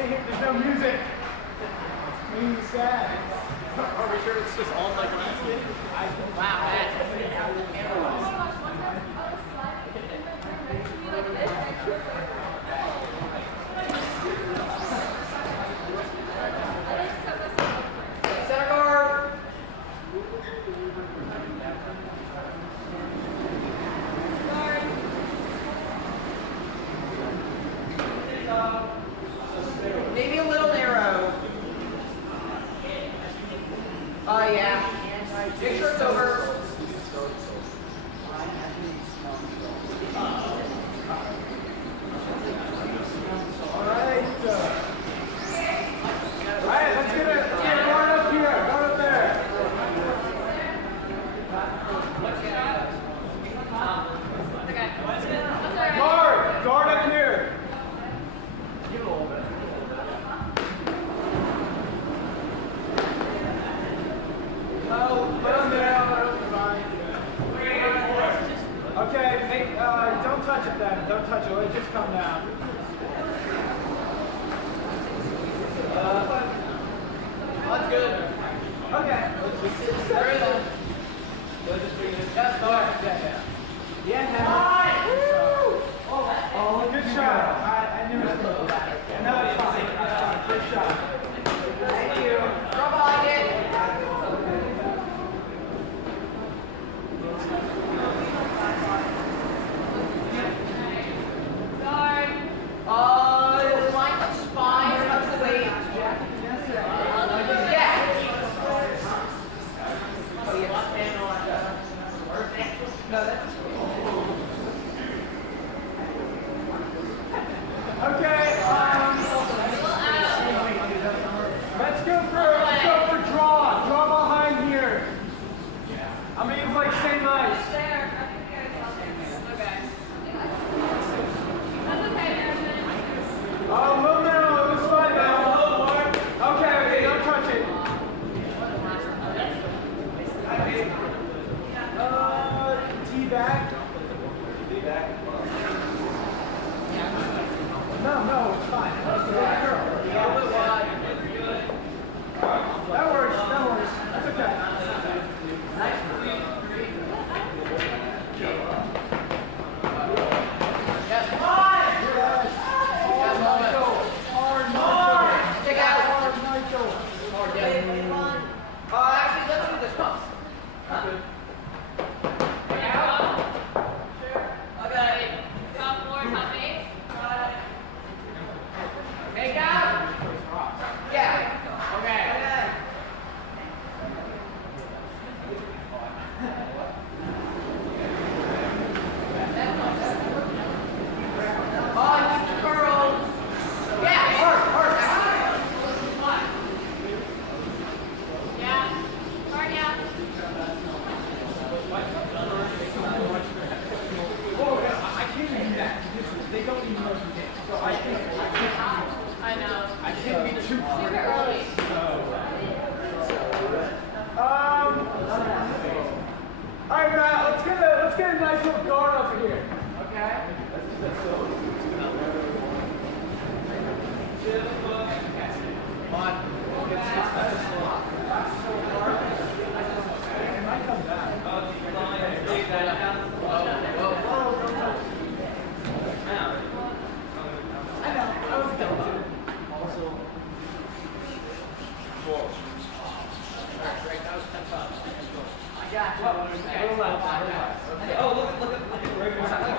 There's no music. It's sad. Are we sure it's just all like wow, center guard. Maybe a little narrow. Oh yeah. Make sure it's over. Alright, let's get a guard up here. Guard up there. Guard up here. Give it a little bit. Okay, don't touch it then. Don't touch it. Let it just come down. That's good. Okay. There is it. Just Yeah. Oh, good shot. I knew it was going to be that. No, it's fine. Good shot. Thank you. Throw behind it. Line of spine, touch the weight. Yeah. Oh, you left hand on no, that's Okay, let's go for draw. Draw behind here. I mean, it's like same ice. Oh, no, it was fine now. Okay, don't touch it. T-back. No, it's fine. That works. That's okay. Actually, let's do this once. Take out. Yeah. Okay. Oh, keep the curl. Yeah, hard. Yeah. Hard, yeah. I can't do that. They don't even know you did. So I know. I can't be too early. Alright, Matt, let's get a nice little guard up here. Okay? Come on. It might come back. I know. I was going to. Also. Cool. Great. That was 10 bucks. I got you. Okay. Oh, look at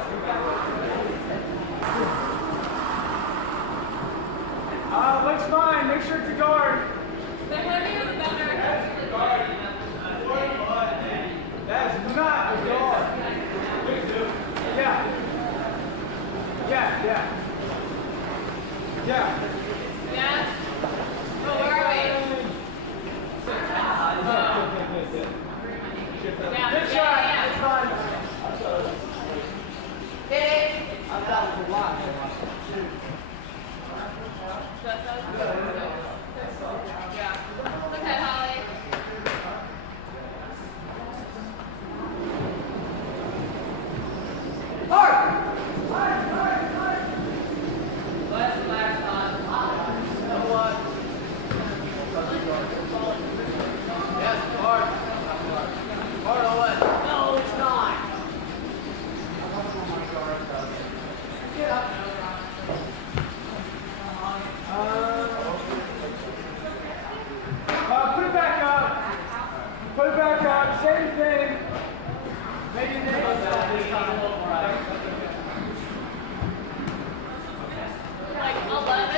Like 11,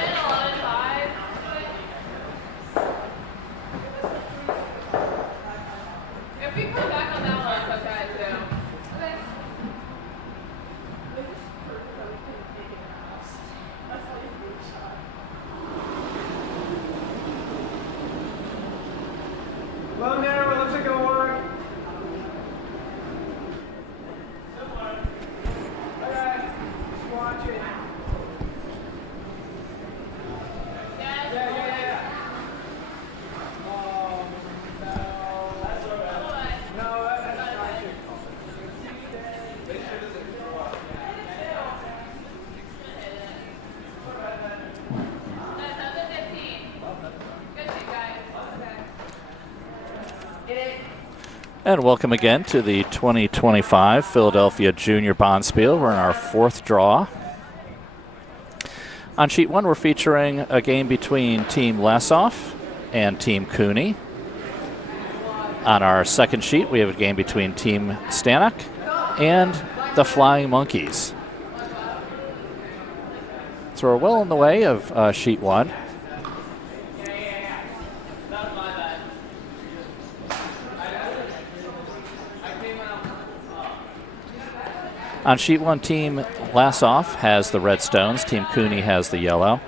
5. If we come back on that one, it's okay too. Okay. Low narrow, looks like it'll work. Okay, just watch it. Yeah. Oh, no. No, that's not it. And welcome again to the 2025 Philadelphia Junior Bonspiel. We're in our fourth draw. On sheet one, we're featuring a game between Team Lassoff and Team Cooney. On our second sheet, we have a game between Team Stanoch and the Flying Monkeys. So we're well on the way of sheet one. On sheet one, Team Lassoff has the red stones. Team Cooney has the yellow.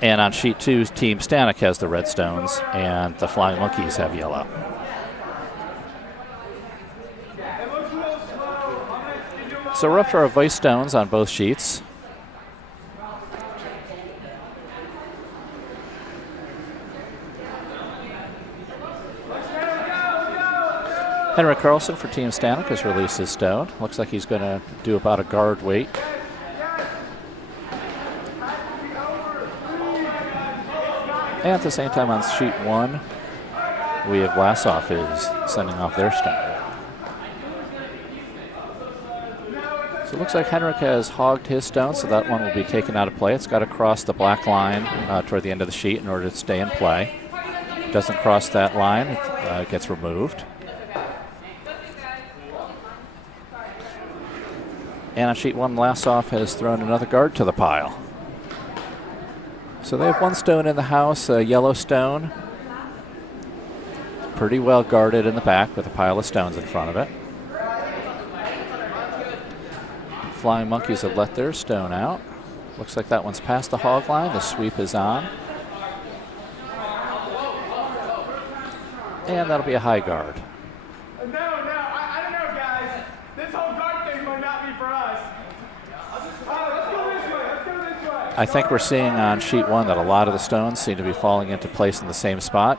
And on sheet two, Team Stanoch has the red stones, and the Flying Monkeys have yellow. So we're up to our vice stones on both sheets. Henry Carlson for Team Stanoch has released his stone. Looks like he's going to do about a guard weight. And at the same time on sheet one, we have Lassoff is sending off their stone. So it looks like Henrik has hogged his stone, so that one will be taken out of play. It's got to cross the black line toward the end of the sheet in order to stay in play. If it doesn't cross that line, it gets removed. And on sheet one, Lassoff has thrown another guard to the pile. So they have one stone in the house, a yellow stone. Pretty well guarded in the back with a pile of stones in front of it. Flying Monkeys have let their stone out. Looks like that one's past the hog line. The sweep is on. And that'll be a high guard. I don't know, guys. This whole guard thing might not be for us. Let's go this way. I think we're seeing on sheet one that a lot of the stones seem to be falling into place in the same spot.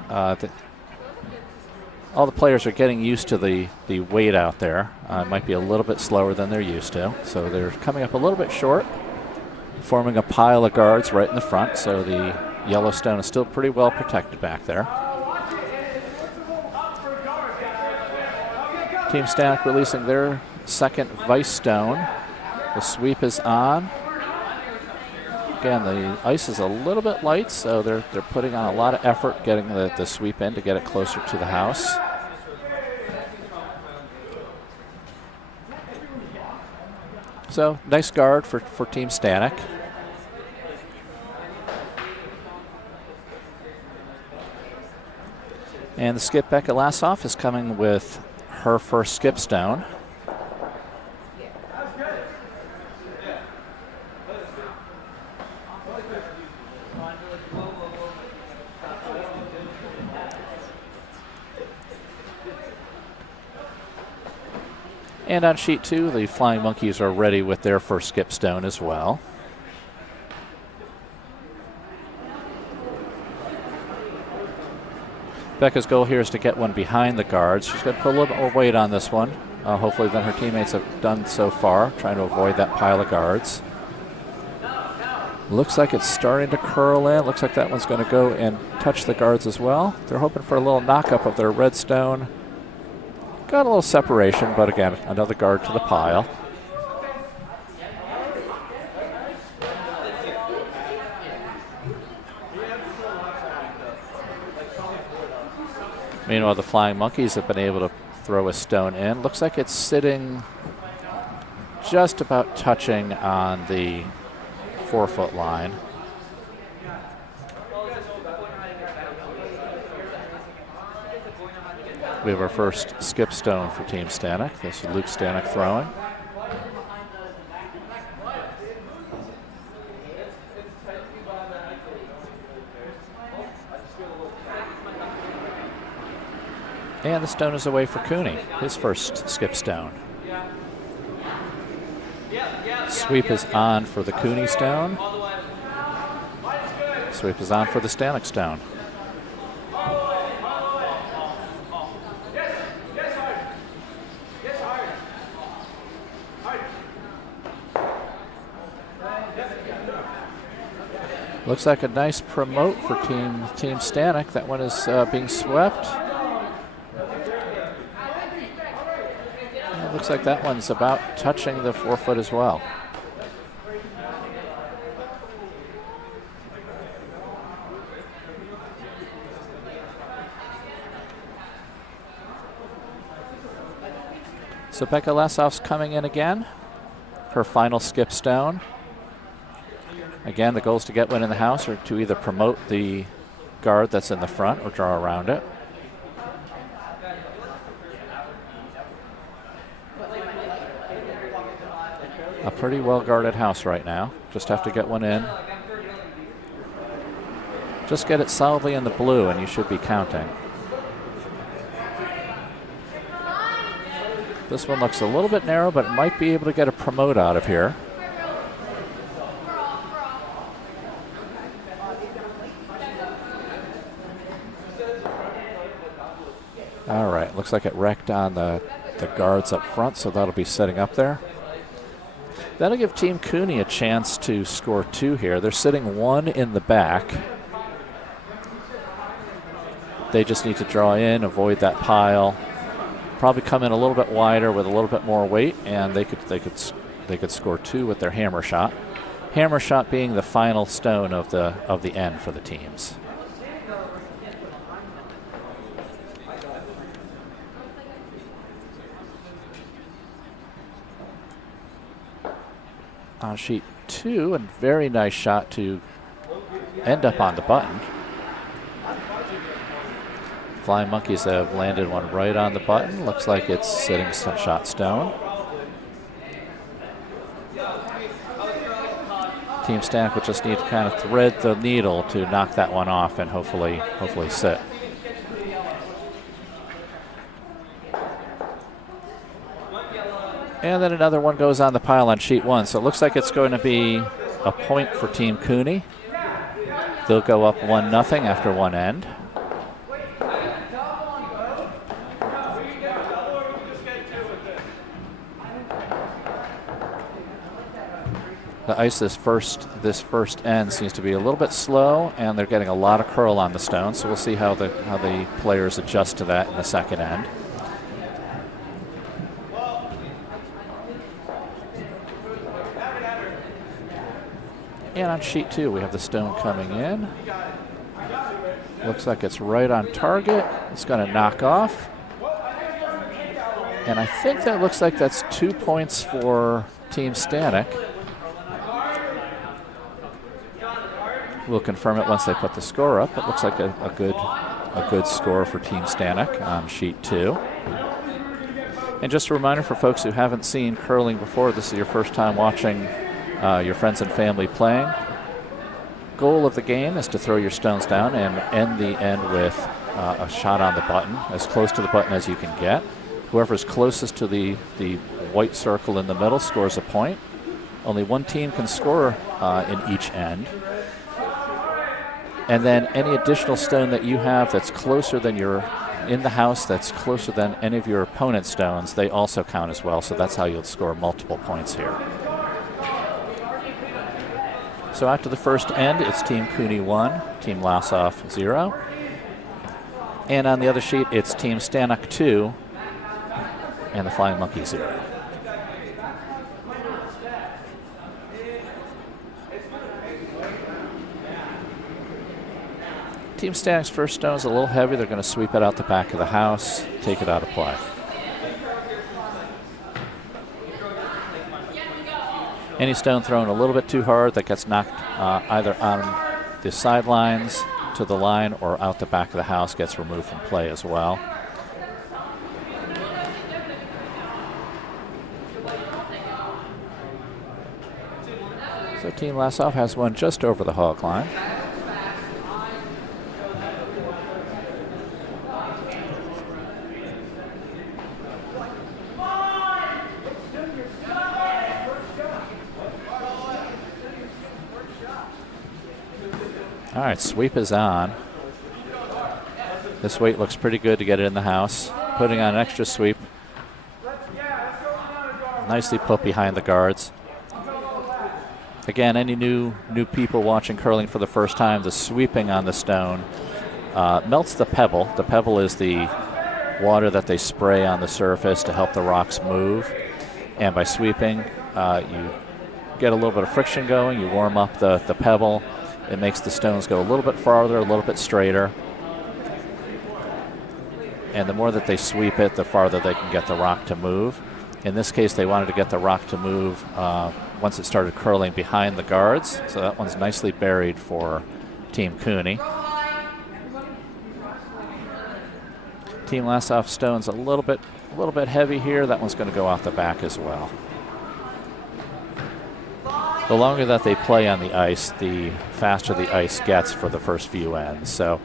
All the players are getting used to the weight out there. It might be a little bit slower than they're used to. So they're coming up a little bit short, forming a pile of guards right in the front. So the yellow stone is still pretty well protected back there. Team Stanoch releasing their second vice stone. The sweep is on. Again, the ice is a little bit light, so they're putting on a lot of effort getting the sweep in to get it closer to the house. So nice guard for Team Stanoch. And the skip Becca Lassoff is coming with her first skip stone. And on sheet two, the Flying Monkeys are ready with their first skip stone as well. Becca's goal here is to get one behind the guards. She's going to put a little bit more weight on this one, hopefully than her teammates have done so far, trying to avoid that pile of guards. Looks like it's starting to curl in. Looks like that one's going to go and touch the guards as well. They're hoping for a little knock-up of their red stone. Got a little separation, but again, another guard to the pile. Meanwhile, the Flying Monkeys have been able to throw a stone in. Looks like it's sitting just about touching on the 4-foot line. We have our first skip stone for Team Stanoch. This is Luke Stanoch throwing. And the stone is away for Cooney, his first skip stone. Sweep is on for the Cooney stone. Sweep is on for the Stanoch stone. Looks like a nice promote for Team Stanoch. That one is being swept. It looks like that one's about touching the 4-foot as well. So Becca Lassoff's coming in again. Her final skip stone. Again, the goal is to get one in the house or to either promote the guard that's in the front or draw around it. A pretty well guarded house right now. Just have to get one in. Just get it solidly in the blue and you should be counting. This one looks a little bit narrow, but it might be able to get a promote out of here. All right, looks like it wrecked on the guards up front, so that'll be setting up there. That'll give Team Cooney a chance to score 2 here. They're sitting 1 in the back. They just need to draw in, avoid that pile. Probably come in a little bit wider with a little bit more weight, and they could score 2 with their hammer shot. Hammer shot being the final stone of the end for the teams. On sheet 2, and very nice shot to end up on the button. Flying Monkeys have landed one right on the button. Looks like it's sitting shot stone. Team Stanoch would just need to kind of thread the needle to knock that one off and hopefully sit. And then another one goes on the pile on sheet 1. So it looks like it's going to be a point for Team Cooney. They'll go up 1-0 after one end. The ice this first end seems to be a little bit slow, and they're getting a lot of curl on the stone. So we'll see how the players adjust to that in the second end. And on sheet 2, we have the stone coming in. Looks like it's right on target. It's going to knock off. And I think that looks like that's 2 points for Team Stanoch. We'll confirm it once they put the score up. It looks like a good score for Team Stanoch on sheet 2. And just a reminder for folks who haven't seen curling before, this is your first time watching your friends and family playing. Goal of the game is to throw your stones down and end the end with a shot on the button, as close to the button as you can get. Whoever's closest to the white circle in the middle scores a point. Only one team can score in each end. And then any additional stone that you have that's closer than your in the house, that's closer than any of your opponent's stones, they also count as well. So that's how you'll score multiple points here. So after the first end, it's Team Cooney 1, Team Lassoff 0. And on the other sheet, it's Team Stanoch 2 and the Flying Monkey 0. Team Stanoch's first stone is a little heavy. They're going to sweep it out the back of the house, take it out of play. Any stone thrown a little bit too hard that gets knocked either on the sidelines to the line or out the back of the house gets removed from play as well. So Team Lassoff has one just over the hog line. All right, sweep is on. This weight looks pretty good to get it in the house. Putting on an extra sweep. Nicely put behind the guards. Again, any new people watching curling for the first time, the sweeping on the stone melts the pebble. The pebble is the water that they spray on the surface to help the rocks move. And by sweeping, you get a little bit of friction going. You warm up the pebble. It makes the stones go a little bit farther, a little bit straighter. And the more that they sweep it, the farther they can get the rock to move. In this case, they wanted to get the rock to move once it started curling behind the guards. So that one's nicely buried for Team Cooney. Team Lassoff stone's a little bit heavy here. That one's going to go off the back as well. The longer that they play on the ice, the faster the ice gets for the first few ends. So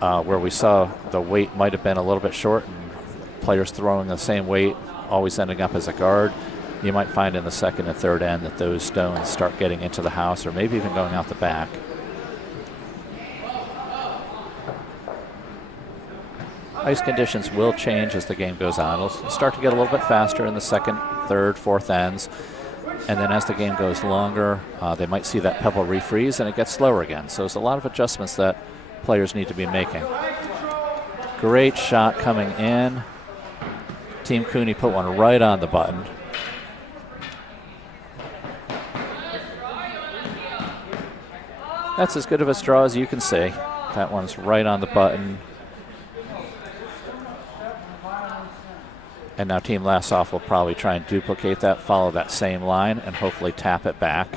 where we saw the weight might have been a little bit short and players throwing the same weight, always ending up as a guard, you might find in the second and third end that those stones start getting into the house or maybe even going out the back. Ice conditions will change as the game goes on. It'll start to get a little bit faster in the second, third, fourth ends. And then as the game goes longer, they might see that pebble refreeze and it gets slower again. So there's a lot of adjustments that players need to be making. Great shot coming in. Team Cooney put one right on the button. That's as good of a draw as you can see. That one's right on the button. And now Team Lassoff will probably try and duplicate that, follow that same line, and hopefully tap it back.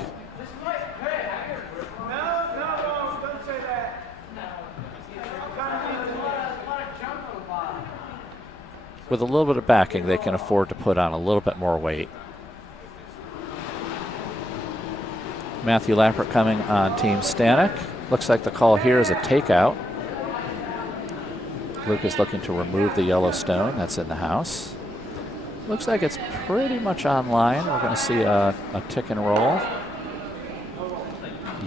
With a little bit of backing, they can afford to put on a little bit more weight. Matthew Lappert coming on Team Stanoch. Looks like the call here is a takeout. Luke is looking to remove the yellow stone that's in the house. Looks like it's pretty much online. We're going to see a tick and roll.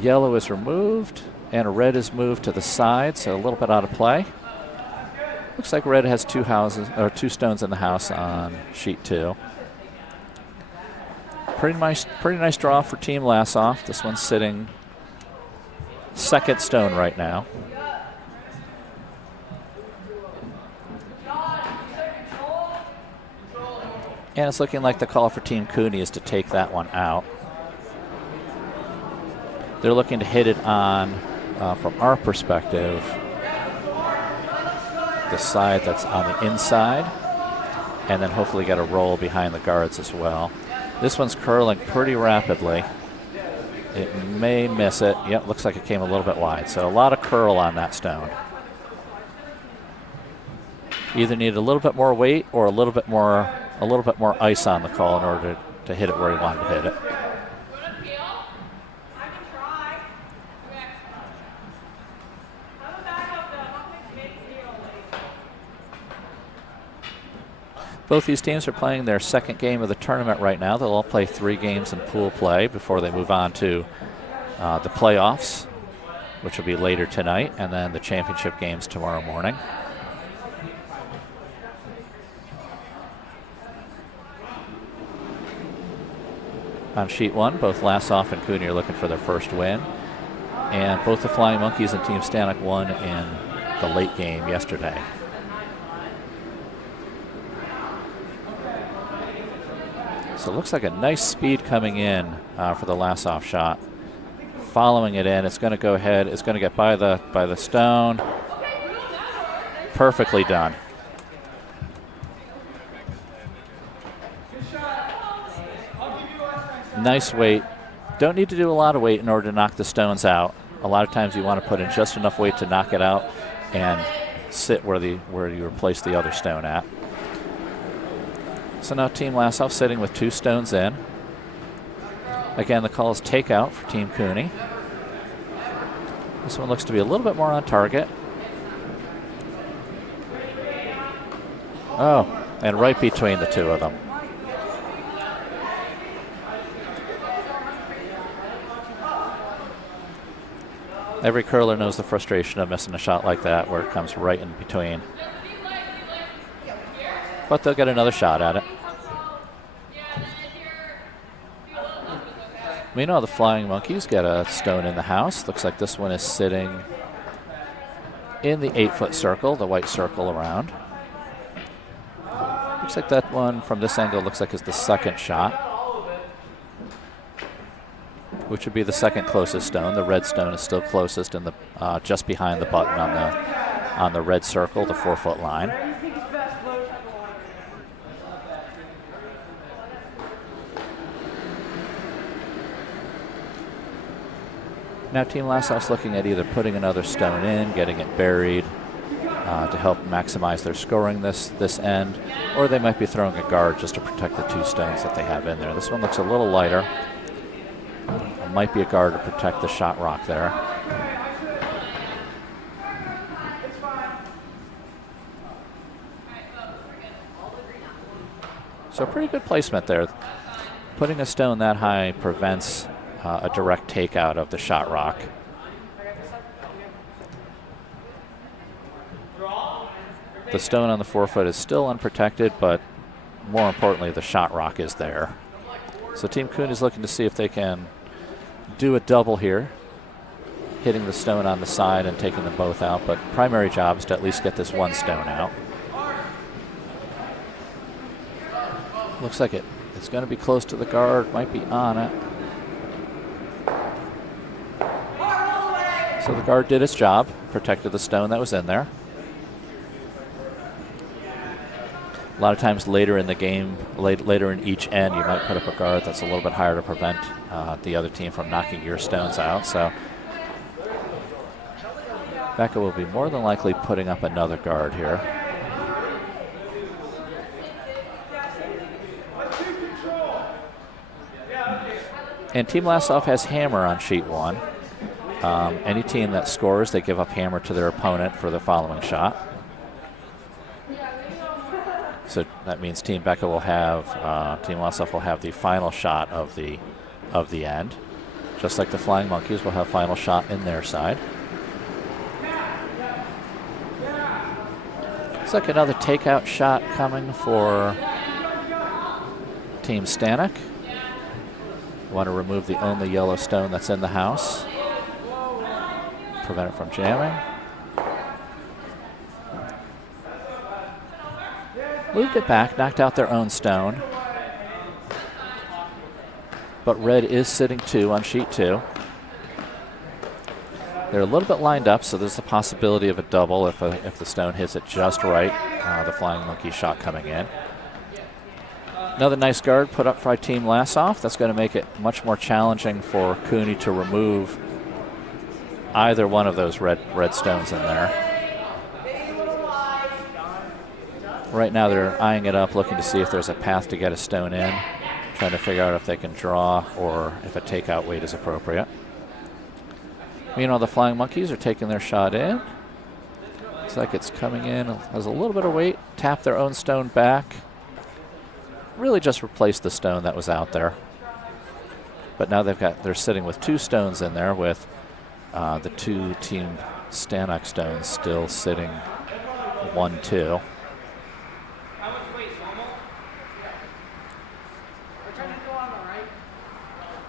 Yellow is removed, and red is moved to the side, so a little bit out of play. Looks like red has two stones in the house on sheet 2. Pretty nice draw for Team Lassoff. This one's sitting second stone right now. And it's looking like the call for Team Cooney is to take that one out. They're looking to hit it on, from our perspective, the side that's on the inside, and then hopefully get a roll behind the guards as well. This one's curling pretty rapidly. It may miss it. Yep, looks like it came a little bit wide. So a lot of curl on that stone. Either need a little bit more weight or a little bit more ice on the call in order to hit it where he wanted to hit it. Both these teams are playing their second game of the tournament right now. They'll all play 3 games in pool play before they move on to the playoffs, which will be later tonight, and then the championship games tomorrow morning. On sheet 1, both Lassoff and Cooney are looking for their first win. And both the Flying Monkeys and Team Stanoch won in the late game yesterday. So it looks like a nice speed coming in for the Lassoff shot. Following it in, it's going to go ahead. It's going to get by the stone. Perfectly done. Nice weight, Don't need to do a lot of weight in order to knock the stones out. A lot of times you want to put in just enough weight to knock it out and sit where you replace the other stone at. So now Team Lassoff sitting with 2 stones in. Again, the call is takeout for Team Cooney. This one looks to be a little bit more on target. Oh, and right between the 2 of them. Every curler knows the frustration of missing a shot like that where it comes right in between. But they'll get another shot at it. Meanwhile, the Flying Monkeys get a stone in the house. Looks like this one is sitting in the 8-foot circle, the white circle around. Looks like that one from this angle looks like is the second shot, which would be the second closest stone. The red stone is still closest in the just behind the button on the red circle, the 4-foot line. Now Team Lassoff's looking at either putting another stone in, getting it buried to help maximize their scoring this end, or they might be throwing a guard just to protect the 2 stones that they have in there. This one looks a little lighter. It might be a guard to protect the shot rock there. So pretty good placement there. Putting a stone that high prevents a direct takeout of the shot rock. The stone on the 4-foot is still unprotected, but more importantly, the shot rock is there. So Team Cooney is looking to see if they can do a double here, hitting the stone on the side and taking them both out, but primary job is to at least get this 1 stone out. Looks like it's going to be close to the guard, might be on it. So the guard did its job, protected the stone that was in there. A lot of times later in the game, later in each end, you might put up a guard that's a little bit higher to prevent the other team from knocking your stones out. So Becca will be more than likely putting up another guard here. And Team Lassoff has hammer on sheet 1. Any team that scores, they give up hammer to their opponent for the following shot. So that means Team Becca will have, Team Lassoff will have the final shot of the end, just like the Flying Monkeys will have final shot in their side. Looks like another takeout shot coming for Team Stanoch. Want to remove the only yellow stone that's in the house, prevent it from jamming. Moved it back, knocked out their own stone. But red is sitting 2 on sheet 2. They're a little bit lined up, so there's a possibility of a double if the stone hits it just right. The Flying Monkey shot coming in. Another nice guard put up by Team Lassoff. That's going to make it much more challenging for Cooney to remove either one of those red stones in there. Right now they're eyeing it up, looking to see if there's a path to get a stone in, trying to figure out if they can draw or if a takeout weight is appropriate. Meanwhile, the Flying Monkeys are taking their shot in. Looks like it's coming in, has a little bit of weight, tap their own stone back. Really just replace the stone that was out there. But now they're sitting with 2 stones in there, with the 2 Team Stanoch stones still sitting 1-2.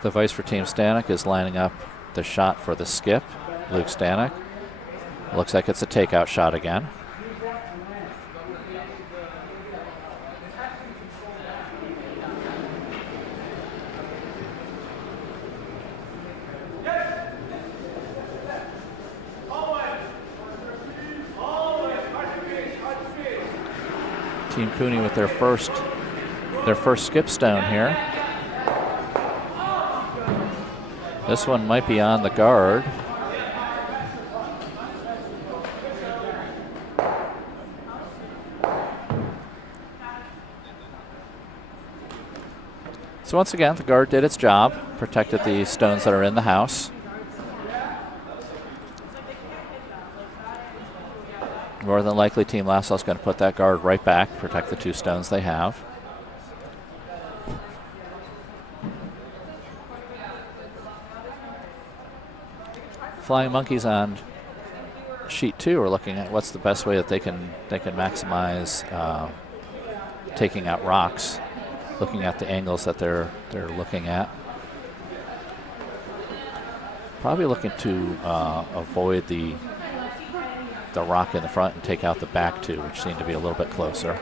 The vice for Team Stanoch is lining up the shot for the skip, Luke Stanoch. Looks like it's a takeout shot again. Team Cooney with their first skip stone here. This one might be on the guard. So once again, the guard did its job, protected the stones that are in the house. More than likely, Team Lassoff is going to put that guard right back, protect the 2 stones they have. Flying Monkeys on sheet 2 are looking at what's the best way that they can maximize taking out rocks, looking at the angles that they're looking at. Probably looking to avoid the rock in the front and take out the back 2, which seem to be a little bit closer.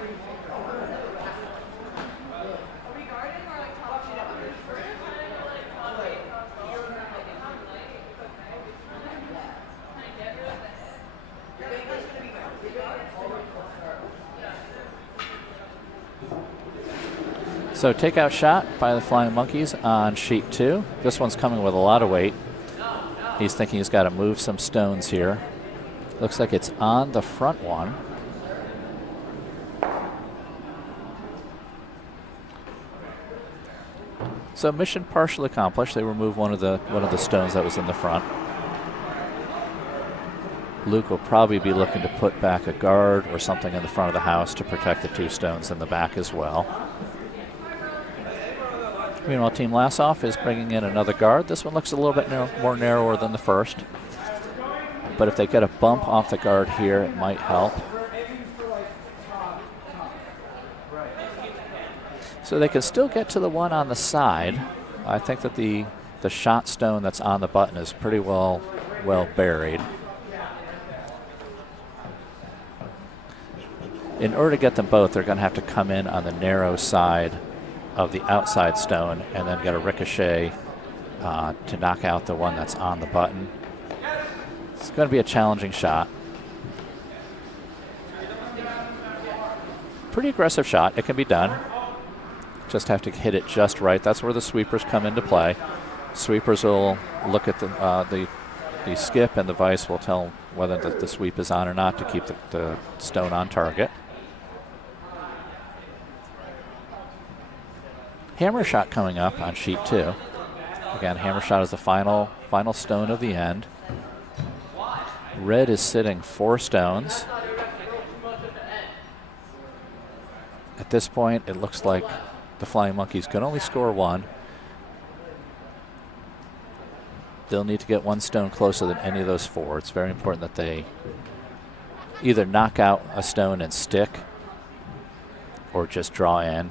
So takeout shot by the Flying Monkeys on sheet 2. This one's coming with a lot of weight. He's thinking he's got to move some stones here. Looks like it's on the front one. So mission partially accomplished. They removed one of the stones that was in the front. Luke will probably be looking to put back a guard or something in the front of the house to protect the 2 stones in the back as well. Meanwhile, Team Lassoff is bringing in another guard. This one looks a little bit more narrower than the first. But if they get a bump off the guard here, it might help. So they can still get to the one on the side. I think that the shot stone that's on the button is pretty well buried. In order to get them both, they're going to have to come in on the narrow side of the outside stone and then get a ricochet to knock out the one that's on the button. It's going to be a challenging shot. Pretty aggressive shot. It can be done. Just have to hit it just right. That's where the sweepers come into play. Sweepers will look at the skip, and the vise will tell whether the sweep is on or not to keep the stone on target. Hammer shot coming up on sheet 2. Again, hammer shot is the final stone of the end. Red is sitting 4 stones. At this point, it looks like the Flying Monkeys can only score 1. They'll need to get 1 stone closer than any of those 4. It's very important that they either knock out a stone and stick or just draw in.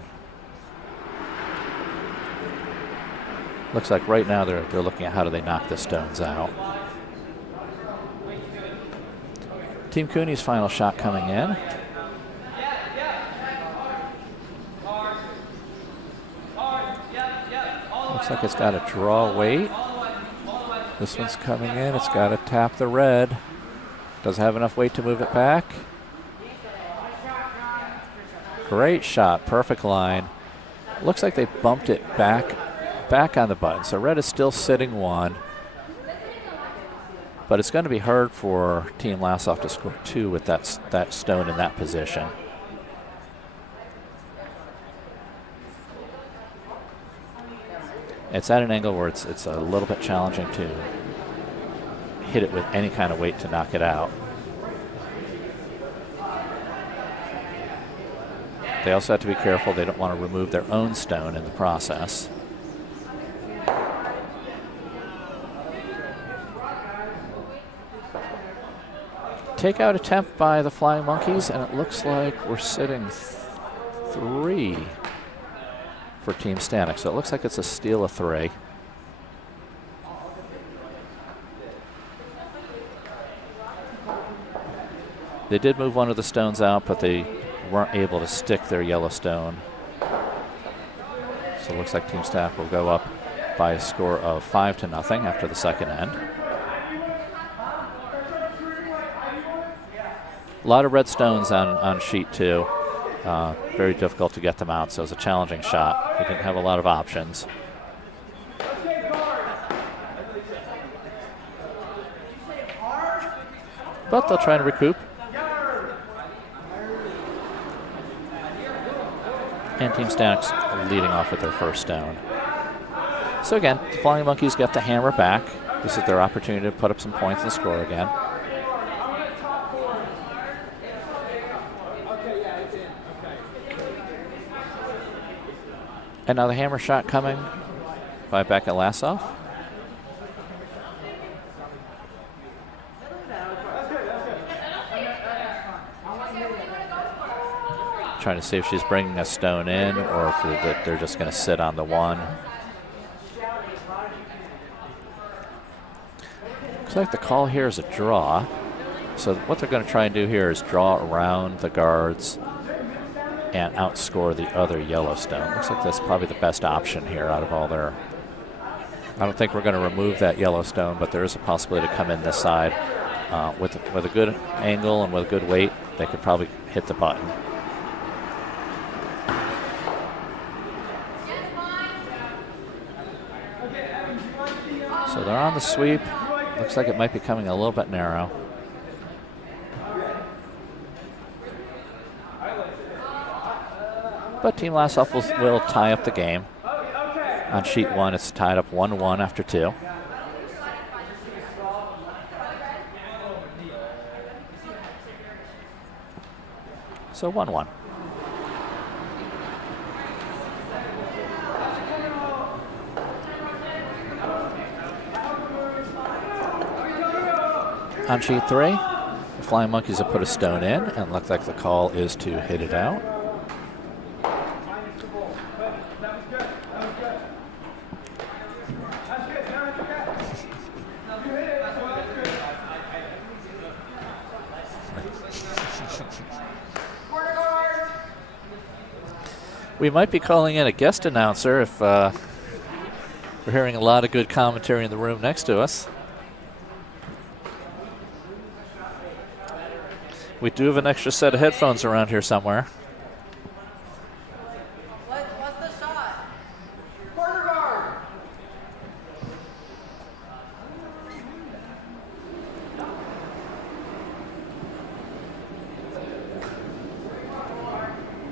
Looks like right now they're looking at how do they knock the stones out. Team Cooney's final shot coming in. Looks like it's got to draw weight. This one's coming in. It's got to tap the red. Doesn't have enough weight to move it back. Great shot. Perfect line. Looks like they bumped it back on the button. So red is still sitting 1. But it's going to be hard for Team Lassoff to score 2 with that stone in that position. It's at an angle where it's a little bit challenging to hit it with any kind of weight to knock it out. They also have to be careful. They don't want to remove their own stone in the process. Takeout attempt by the Flying Monkeys, and it looks like we're sitting 3 for Team Stanoch. So it looks like it's a steal of 3. They did move one of the stones out, but they weren't able to stick their yellow stone. So it looks like Team Stanoch will go up by a score of 5-0 after the second end. A lot of red stones on sheet 2. Very difficult to get them out, so it was a challenging shot. We didn't have a lot of options. but they'll try to recoup. And Team Stanoch's leading off with their first stone. So again, the Flying Monkeys get the hammer back. This is their opportunity to put up some points and score again. Another hammer shot coming by back at Lassoff. Trying to see if she's bringing a stone in or if they're just going to sit on the one. Looks like the call here is a draw. So what they're going to try and do here is draw around the guards and outscore the other Yellowstone. Looks like that's probably the best option here out of all their... I don't think we're going to remove that Yellowstone, but there is a possibility to come in this side. With a good angle and with a good weight, they could probably hit the button. So they're on the sweep. Looks like it might be coming a little bit narrow. But Team Lassoff will tie up the game. On sheet 1, it's tied up 1-1 after 2. So 1-1. On sheet 3, the Flying Monkeys have put a stone in, and it looks like the call is to hit it out. We might be calling in a guest announcer if we're hearing a lot of good commentary in the room next to us. We do have an extra set of headphones around here somewhere. What's the shot? Corner guard.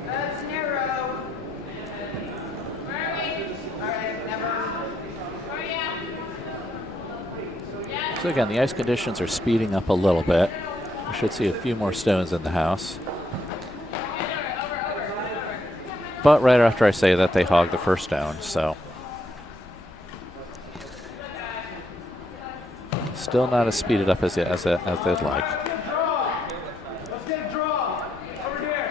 That's narrow. Where are we? All right, never. Where are you at? So again, the ice conditions are speeding up a little bit. We should see a few more stones in the house. But right after I say that, they hog the first stone, so. Still not as speeded up as they'd like. Let's get a draw. Over here.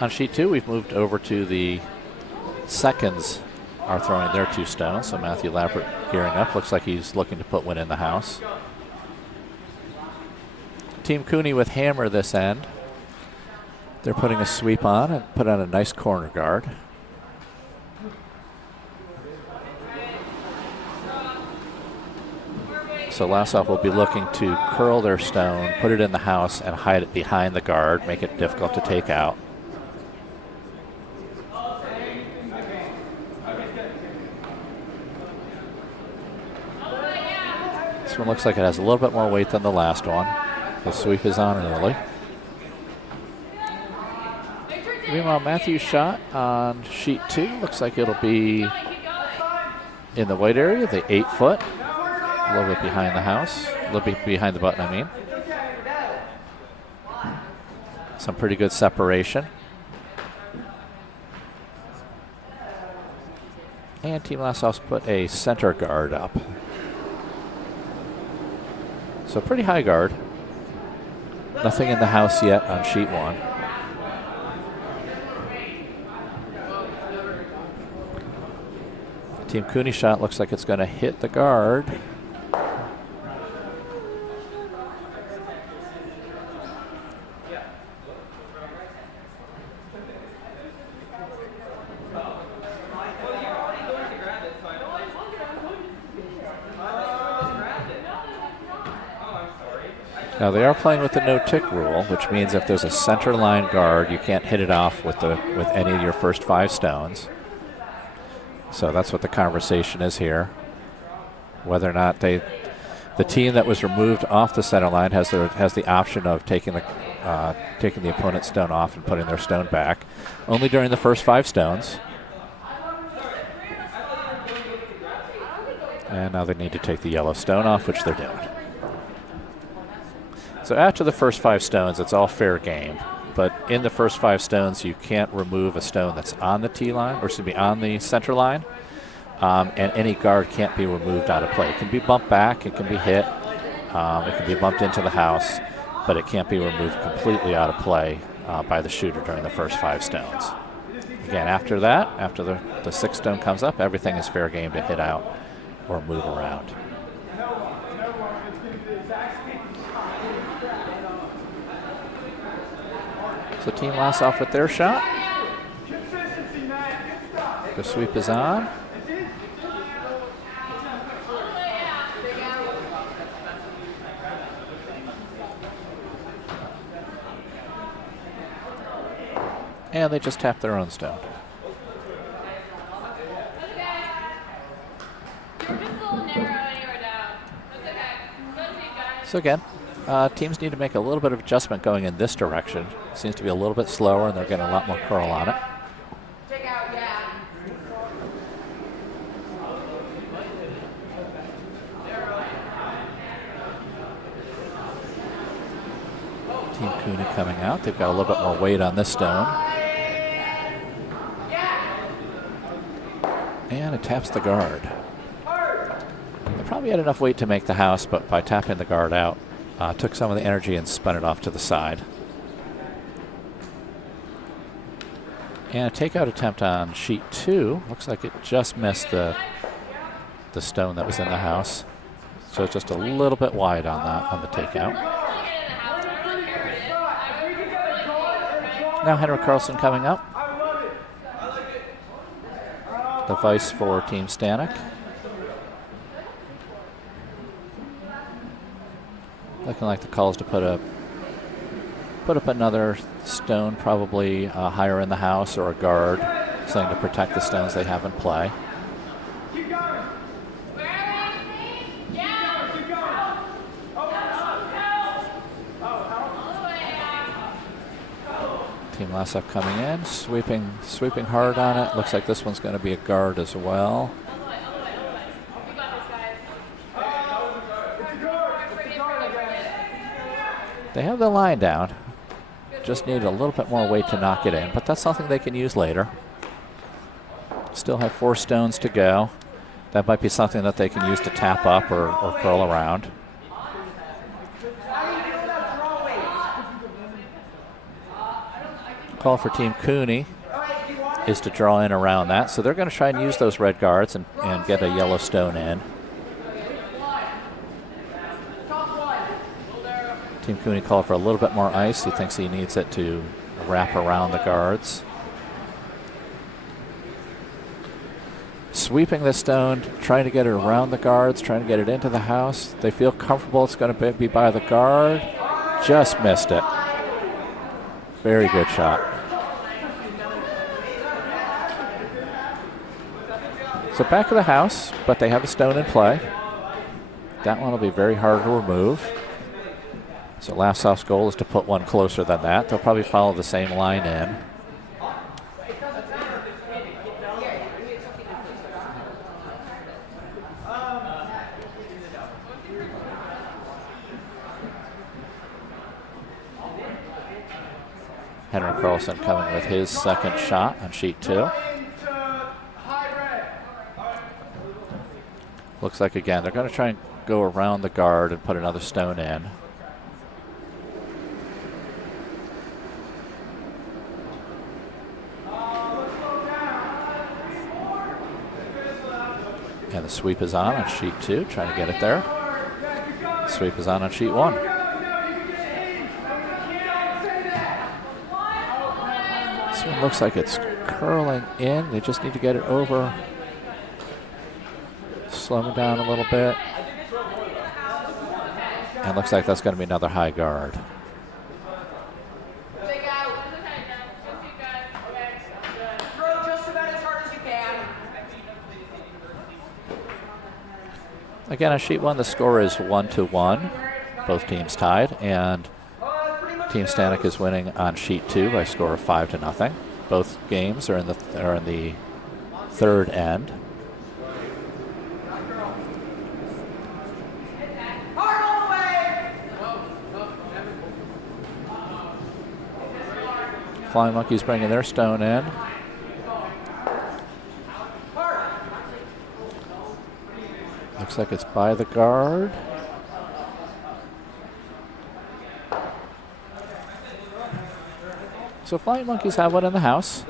On sheet 2, we've moved over to the seconds are throwing their 2 stones. So Matthew Lappert gearing up. Looks like he's looking to put one in the house. Team Cooney with hammer this end. They're putting a sweep on and put on a nice corner guard. So Lassoff will be looking to curl their stone, put it in the house, and hide it behind the guard, make it difficult to take out. This one looks like it has a little bit more weight than the last one. The sweep is on early. Meanwhile, Matthew's shot on sheet 2 looks like it'll be in the white area, the 8-foot, a little bit behind the house, a little bit behind the button, I mean. Some pretty good separation. And Team Lassoff's put a center guard up. So pretty high guard. Nothing in the house yet on sheet 1. Team Cooney shot looks like it's going to hit the guard. Now they are playing with the no-tick rule, which means if there's a center line guard, you can't hit it off with any of your first 5 stones. So that's what the conversation is here. Whether or not the team that was removed off the center line has the option of taking the opponent's stone off and putting their stone back, only during the first 5 stones. And now they need to take the yellow stone off, which they're doing. So after the first 5 stones, it's all fair game. But in the first 5 stones, you can't remove a stone that's on the tee line, or excuse me, on the center line. And any guard can't be removed out of play. It can be bumped back, it can be hit, it can be bumped into the house, but it can't be removed completely out of play by the shooter during the first 5 stones. Again, after that, after the 6th stone comes up, everything is fair game to hit out or move around. So Team Lassoff with their shot. The sweep is on. And they just tap their own stone. So again, teams need to make a little bit of adjustment going in this direction. Seems to be a little bit slower, and they're getting a lot more curl on it. Team Cooney coming out. They've got a little bit more weight on this stone. And it taps the guard. They probably had enough weight to make the house, but by tapping the guard out, took some of the energy and spun it off to the side. And a takeout attempt on sheet 2. Looks like it just missed the stone that was in the house. So it's just a little bit wide on the takeout. Now Henrik Carlson coming up. The vice for Team Stanoch. Looking like the call is to put up another stone, probably higher in the house, or a guard, something to protect the stones they have in play. Team Lassoff coming in, sweeping hard on it. Looks like this one's going to be a guard as well. They have the line down. Just need a little bit more weight to knock it in, but that's something they can use later. Still have 4 stones to go. That might be something that they can use to tap up or curl around. Call for Team Cooney is to draw in around that. So they're going to try and use those red guards and get a yellow stone in. Team Cooney called for a little bit more ice. He thinks he needs it to wrap around the guards. Sweeping the stone, trying to get it around the guards, trying to get it into the house. They feel comfortable it's going to be by the guard. Just missed it. Very good shot. So back of the house, but they have a stone in play. That one will be very hard to remove. So Lassoff's goal is to put one closer than that. They'll probably follow the same line in. Henrik Carlson coming with his second shot on sheet 2. Looks like, again, they're going to try and go around the guard and put another stone in. And the sweep is on sheet 2, trying to get it there. The sweep is on sheet 1. This one looks like it's curling in. They just need to get it over. Slow it down a little bit. And looks like that's going to be another high guard. Big out. Throw just about as hard as you can. Again, on sheet 1, the score is 1-1. Both teams tied, and Team Stanoch is winning on sheet 2 by a score of 5-0. Both games are in the third end. Hard all the way. Flying Monkeys bringing their stone in. Looks like it's by the guard. So Flying Monkeys have one in the house.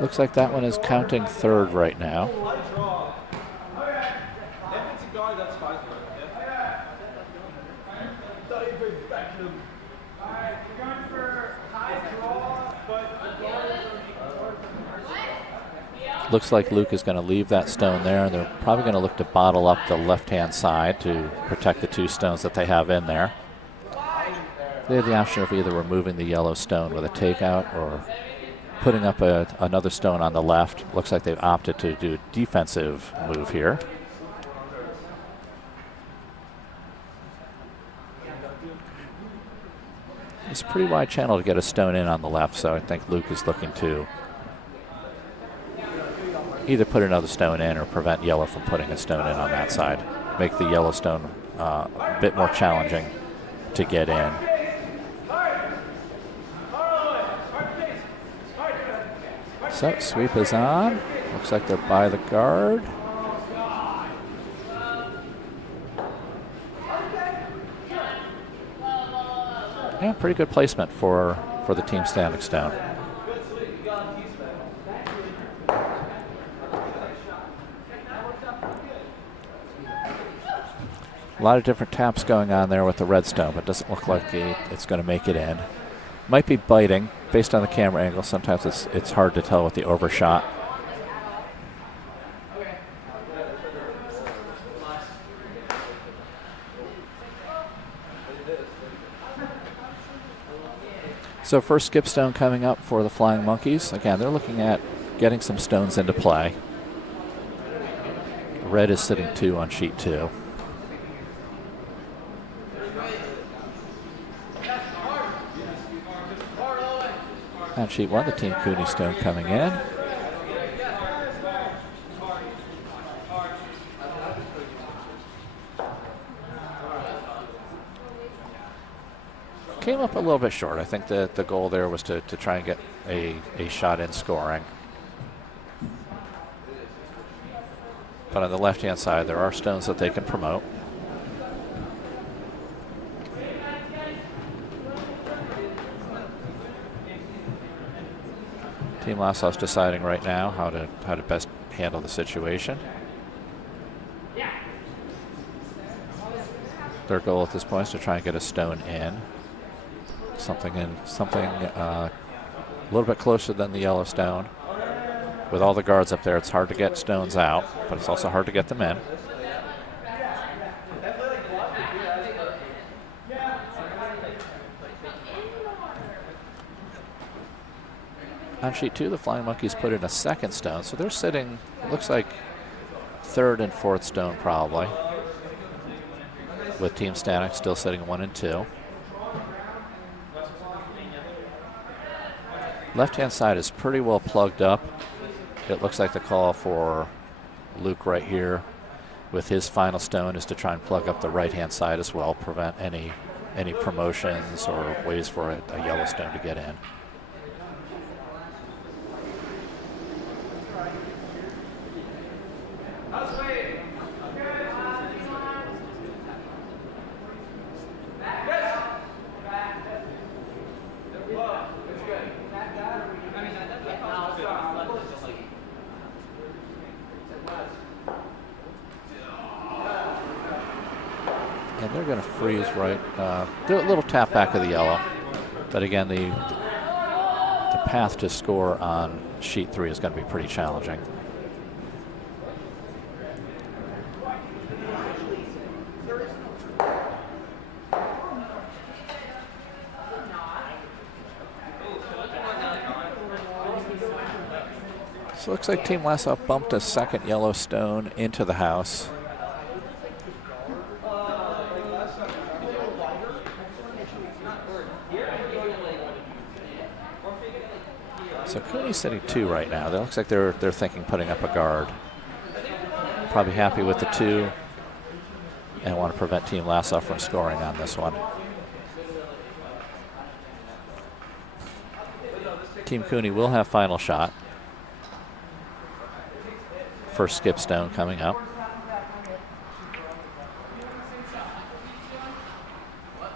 Looks like that one is counting third right now. Looks like Luke is going to leave that stone there, and they're probably going to look to bottle up the left-hand side to protect the 2 stones that they have in there. They have the option of either removing the yellow stone with a takeout or putting up another stone on the left. Looks like they've opted to do a defensive move here. It's a pretty wide channel to get a stone in on the left, so I think Luke is looking to either put another stone in or prevent yellow from putting a stone in on that side. Make the yellow stone a bit more challenging to get in. So sweep is on. Looks like they're by the guard. Yeah, pretty good placement for the Team Stanoch stone. A lot of different taps going on there with the red stone, but doesn't look like it's going to make it in. Might be biting based on the camera angle. Sometimes it's hard to tell with the overshot. So first skip stone coming up for the Flying Monkeys. Again, they're looking at getting some stones into play. Red is sitting 2 on sheet 2. On sheet 1, the Team Cooney stone coming in. Came up a little bit short. I think the goal there was to try and get a shot in scoring. But on the left-hand side, there are stones that they can promote. Team Lassoff's deciding right now how to best handle the situation. Their goal at this point is to try and get a stone in. Something a little bit closer than the yellow stone. With all the guards up there, it's hard to get stones out, but it's also hard to get them in. On sheet 2, the Flying Monkeys put in a second stone, so they're sitting, it looks like, 3rd and 4th stone probably, with Team Stanoch still sitting 1 and 2. Left-hand side is pretty well plugged up. It looks like the call for Luke right here with his final stone is to try and plug up the right-hand side as well, prevent any promotions or ways for a yellow stone to get in. And they're going to freeze right, do a little tap back of the yellow. But again, the path to score on sheet 3 is going to be pretty challenging. So it looks like Team Lassoff bumped a second yellow stone into the house. So Cooney's sitting 2 right now. It looks like they're thinking putting up a guard. Probably happy with the 2 and want to prevent Team Lassoff from scoring on this one. Team Cooney will have final shot. First skip stone coming up.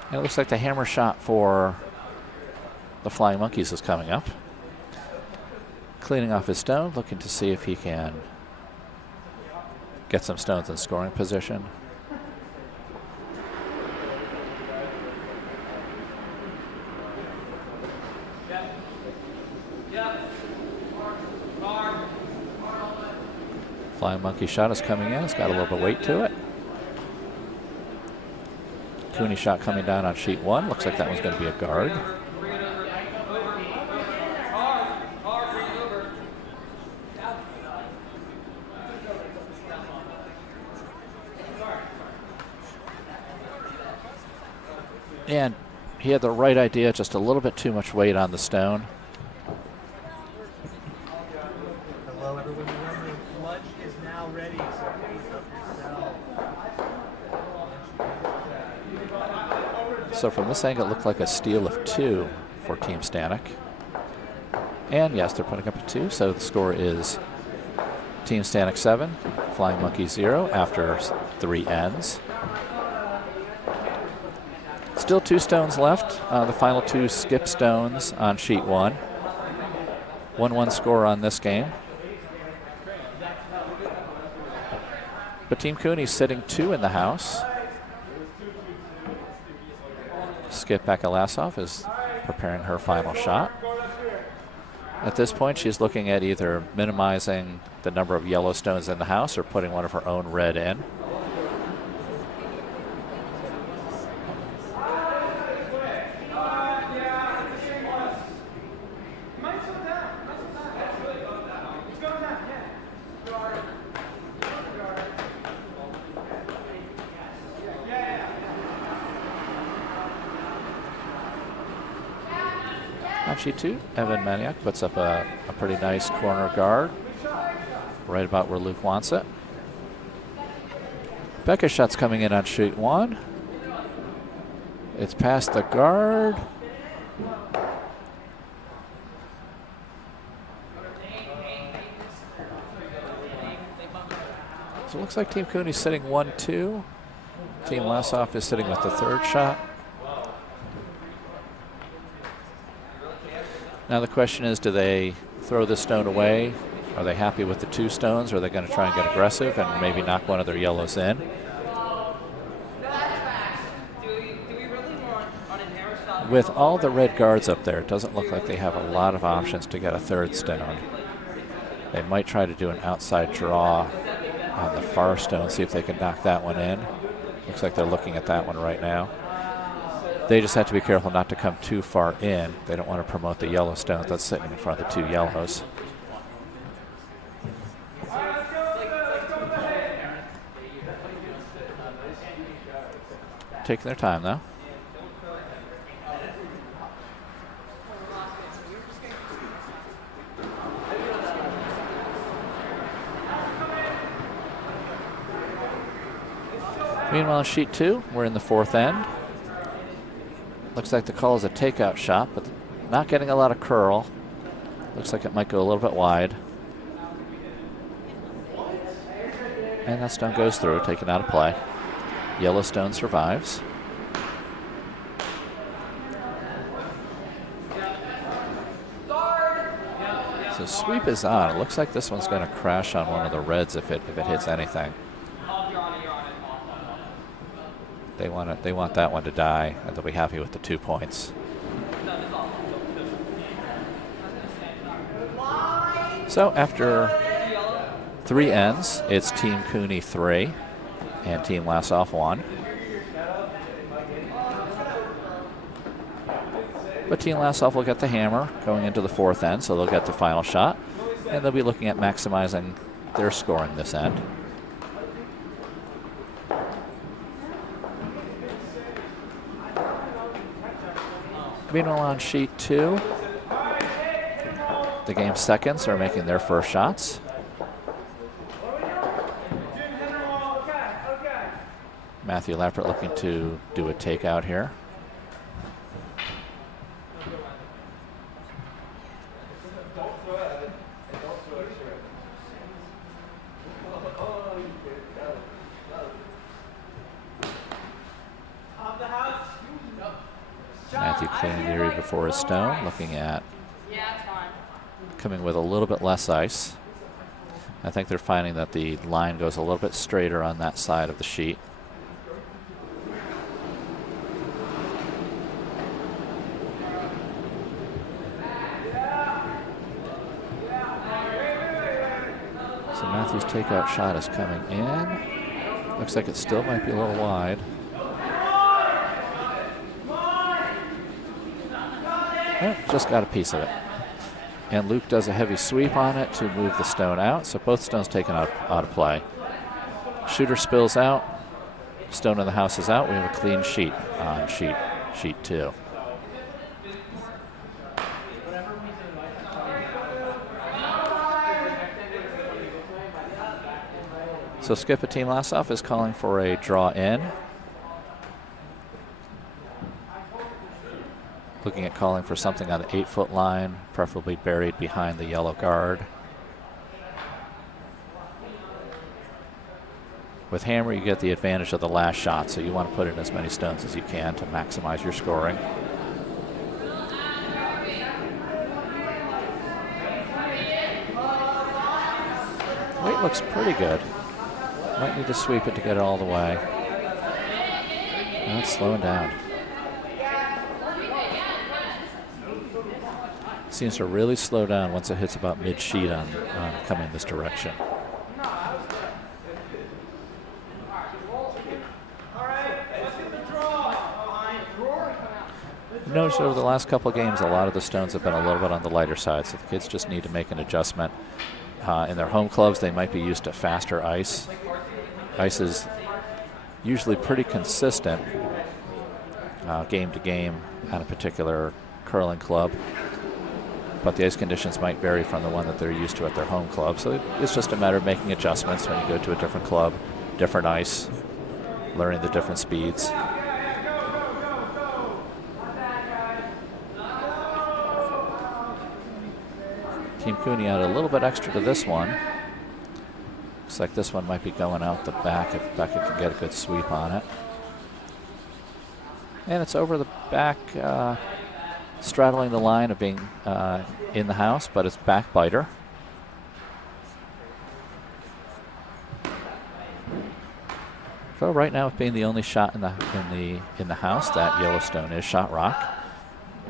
And it looks like the hammer shot for the Flying Monkeys is coming up. Cleaning off his stone, looking to see if he can get some stones in scoring position. Flying Monkey shot is coming in. It's got a little bit of weight to it. Cooney shot coming down on sheet 1. Looks like that one's going to be a guard. And he had the right idea, just a little bit too much weight on the stone. Hello, everyone. Remember, lunch is now ready, so please help yourself. So from this angle, it looked like a steal of 2 for Team Stanoch. And yes, they're putting up a 2, so the score is Team Stanoch 7, Flying Monkey 0 after 3 ends. Still 2 stones left. The final 2 skip stones on sheet 1. 1-1 score on this game. But Team Cooney's sitting 2 in the house. Skip Lassoff is preparing her final shot. At this point, she's looking at either minimizing the number of yellow stones in the house or putting one of her own red in. On sheet 2, Evan Maniak puts up a pretty nice corner guard, right about where Luke wants it. Becca's shot's coming in on sheet 1. It's past the guard. So it looks like Team Cooney's sitting 1-2. Team Lassoff is sitting with the 3rd shot. Now the question is, do they throw this stone away? Are they happy with the 2 stones? Or are they going to try and get aggressive and maybe knock one of their yellows in? With all the red guards up there, it doesn't look like they have a lot of options to get a 3rd stone. They might try to do an outside draw on the far stone, see if they can knock that one in. Looks like they're looking at that one right now. They just have to be careful not to come too far in. They don't want to promote the yellow stones that's sitting in front of the 2 yellows. Taking their time though. Meanwhile, sheet 2, we're in the 4th end. Looks like the call is a takeout shot, but not getting a lot of curl. Looks like it might go a little bit wide. And that stone goes through, taken out of play. Yellow stone survives. So sweep is on. It looks like this one's going to crash on one of the reds if it hits anything. They want that one to die, and they'll be happy with the 2 points. So after 3 ends, it's Team Cooney 3 and Team Lassoff 1. But Team Lassoff will get the hammer going into the 4th end, so they'll get the final shot. And they'll be looking at maximizing their scoring this end. Meanwhile, on sheet 2, the game's seconds are making their first shots. Matthew Lappert looking to do a takeout here. Matthew cleaning the area before his stone, looking at coming with a little bit less ice. I think they're finding that the line goes a little bit straighter on that side of the sheet. So Matthew's takeout shot is coming in. Looks like it still might be a little wide. Just got a piece of it. And Luke does a heavy sweep on it to move the stone out, so both stones taken out of play. Shooter spills out. Stone in the house is out. We have a clean sheet on sheet 2. So Skipper Team Lassoff is calling for a draw in. Looking at calling for something on the 8-foot line, preferably buried behind the yellow guard. With hammer, you get the advantage of the last shot, so you want to put in as many stones as you can to maximize your scoring. Weight looks pretty good. Might need to sweep it to get it all the way. Now it's slowing down. Seems to really slow down once it hits about mid-sheet on coming this direction. Notice over the last couple of games, a lot of the stones have been a little bit on the lighter side, so the kids just need to make an adjustment. In their home clubs, they might be used to faster ice. Ice is usually pretty consistent game to game on a particular curling club, but the ice conditions might vary from the one that they're used to at their home club. So it's just a matter of making adjustments when you go to a different club, different ice, learning the different speeds. Team Cooney out a little bit extra to this one. Looks like this one might be going out the back if Beckett can get a good sweep on it. And it's over the back, straddling the line of being in the house, but it's backbiter. So right now, being the only shot in the house, that Yellowstone is shot rock.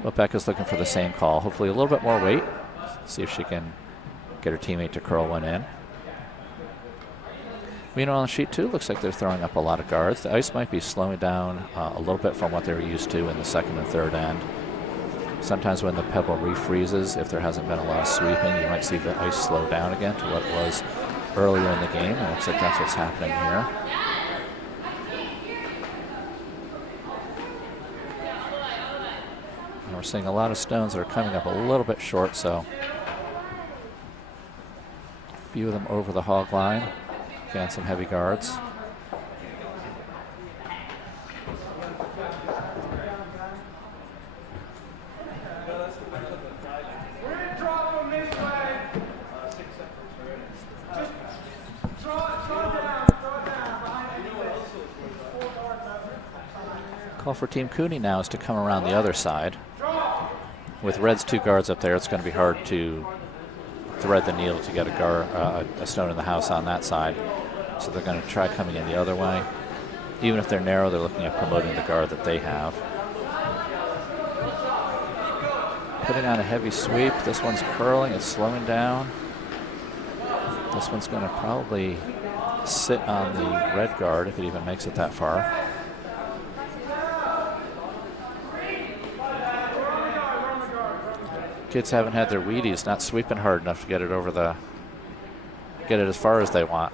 But Becca's looking for the same call. Hopefully a little bit more weight. See if she can get her teammate to curl one in. Meanwhile, on sheet 2, looks like they're throwing up a lot of guards. The ice might be slowing down a little bit from what they were used to in the second and third end. Sometimes when the pebble refreezes, if there hasn't been a lot of sweeping, you might see the ice slow down again to what it was earlier in the game. It looks like that's what's happening here. And we're seeing a lot of stones that are coming up a little bit short, so a few of them over the hog line. Again, some heavy guards. Call for Team Cooney now is to come around the other side. With Red's 2 guards up there, it's going to be hard to thread the needle to get a stone in the house on that side. So they're going to try coming in the other way. Even if they're narrow, they're looking at promoting the guard that they have. Putting on a heavy sweep. This one's curling. It's slowing down. This one's going to probably sit on the red guard if it even makes it that far. Kids haven't had their Wheaties, not sweeping hard enough to get it over get it as far as they want.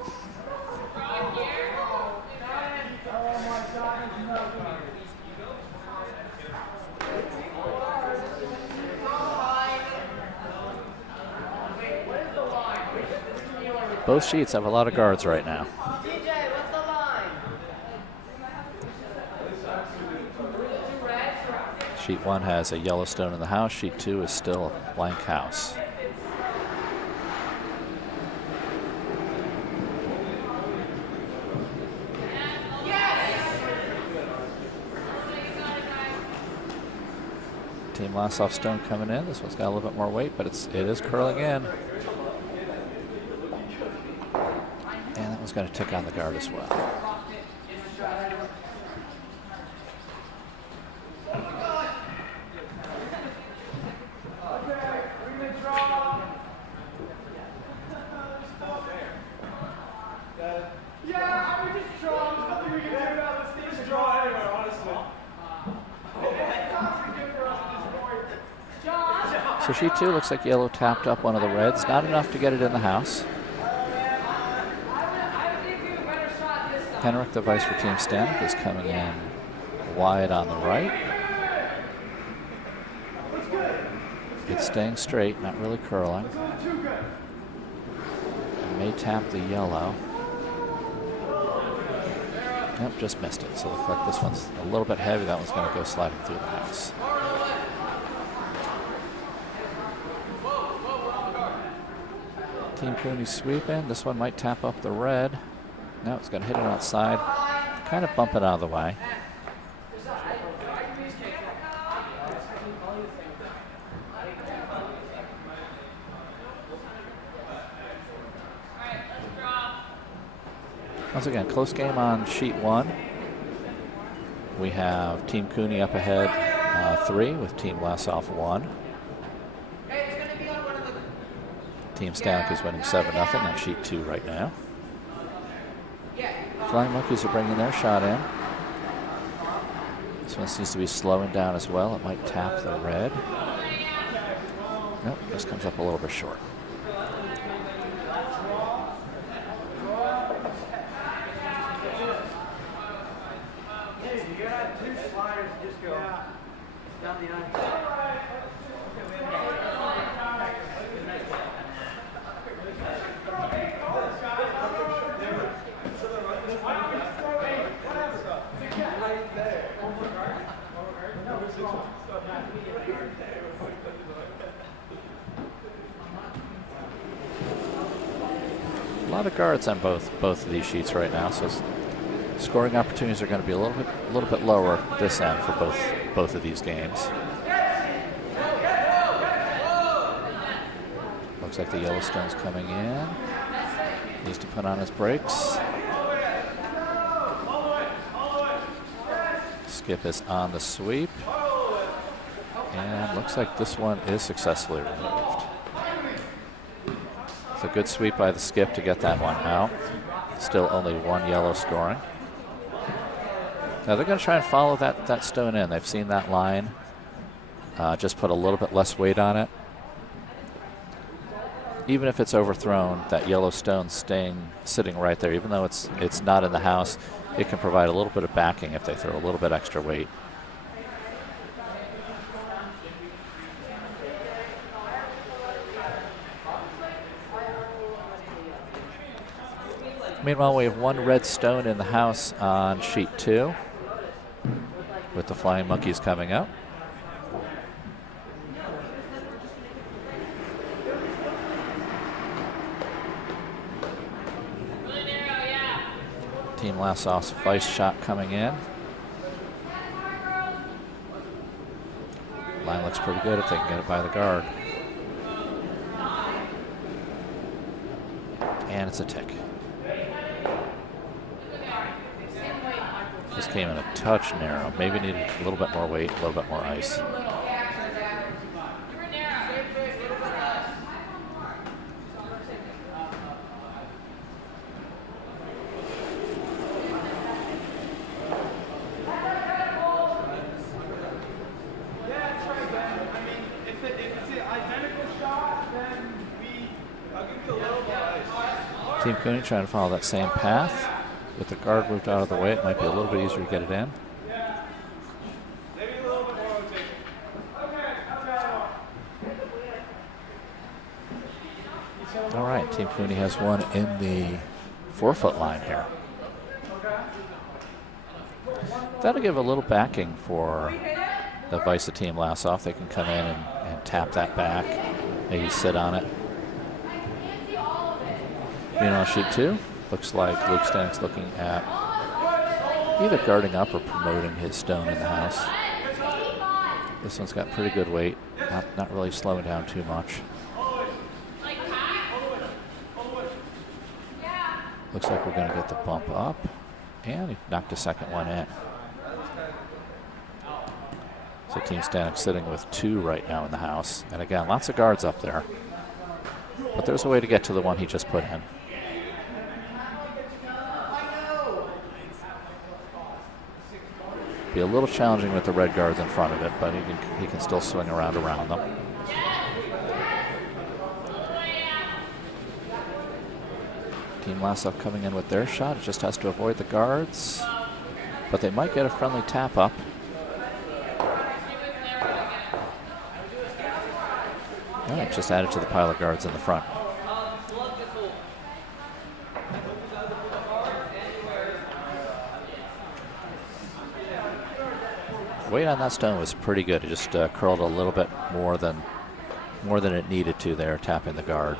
Both sheets have a lot of guards right now. DJ, what's the line? Sheet 1 has a yellow stone in the house. Sheet 2 is still a blank house. Team Lassoff stone coming in. This one's got a little bit more weight, but it is curling in. And that one's going to tick on the guard as well. So sheet 2 looks like yellow tapped up one of the reds. Not enough to get it in the house. Henrik, the vice for Team Stanoch, is coming in wide on the right. It's staying straight, not really curling. May tap the yellow. Nope, just missed it. So it looks like this one's a little bit heavy. That one's going to go sliding through the house. Team Cooney sweeping. This one might tap up the red. No, it's going to hit it outside. Kind of bump it out of the way. Once again, close game on sheet 1. We have Team Cooney up ahead 3 with Team Lassoff 1. Team Stanoch is winning 7-0 on sheet 2 right now. Flying Monkeys are bringing their shot in. This one seems to be slowing down as well. It might tap the red. Nope, just comes up a little bit short. A lot of guards on both of these sheets right now, so scoring opportunities are going to be a little bit lower this end for both of these games. Looks like the Yellowstone's coming in. Needs to put on his brakes. Skip is on the sweep. And looks like this one is successfully removed. It's a good sweep by the skip to get that one out. Still only one yellow scoring. Now they're going to try and follow that stone in. They've seen that line. Just put a little bit less weight on it. Even if it's overthrown, that yellow stone sitting right there, even though it's not in the house, it can provide a little bit of backing if they throw a little bit extra weight. Meanwhile, we have one red stone in the house on sheet 2 with the Flying Monkeys coming up. Team Lassoff's vice shot coming in. Line looks pretty good if they can get it by the guard. And it's a tick. This came in a touch narrow. Maybe needed a little bit more weight, a little bit more ice. Team Cooney trying to follow that same path. With the guard moved out of the way, it might be a little bit easier to get it in. Maybe a little bit more rotation. All right, Team Cooney has one in the 4-foot line here. That'll give a little backing for the Visa team Lassoff. They can come in and tap that back, maybe sit on it. Meanwhile, sheet 2, looks like Luke Stanoch's looking at either guarding up or promoting his stone in the house. This one's got pretty good weight, not really slowing down too much. Looks like we're going to get the bump up, and he knocked a second one in. So Team Stanoch sitting with 2 right now in the house. And again, lots of guards up there. But there's a way to get to the one he just put in. Be a little challenging with the red guards in front of it, but he can still swing around them. Team Lassoff coming in with their shot. It just has to avoid the guards, but they might get a friendly tap up. All right, just added to the pile of guards in the front. Weight on that stone was pretty good. It just curled a little bit more than it needed to there, tapping the guard.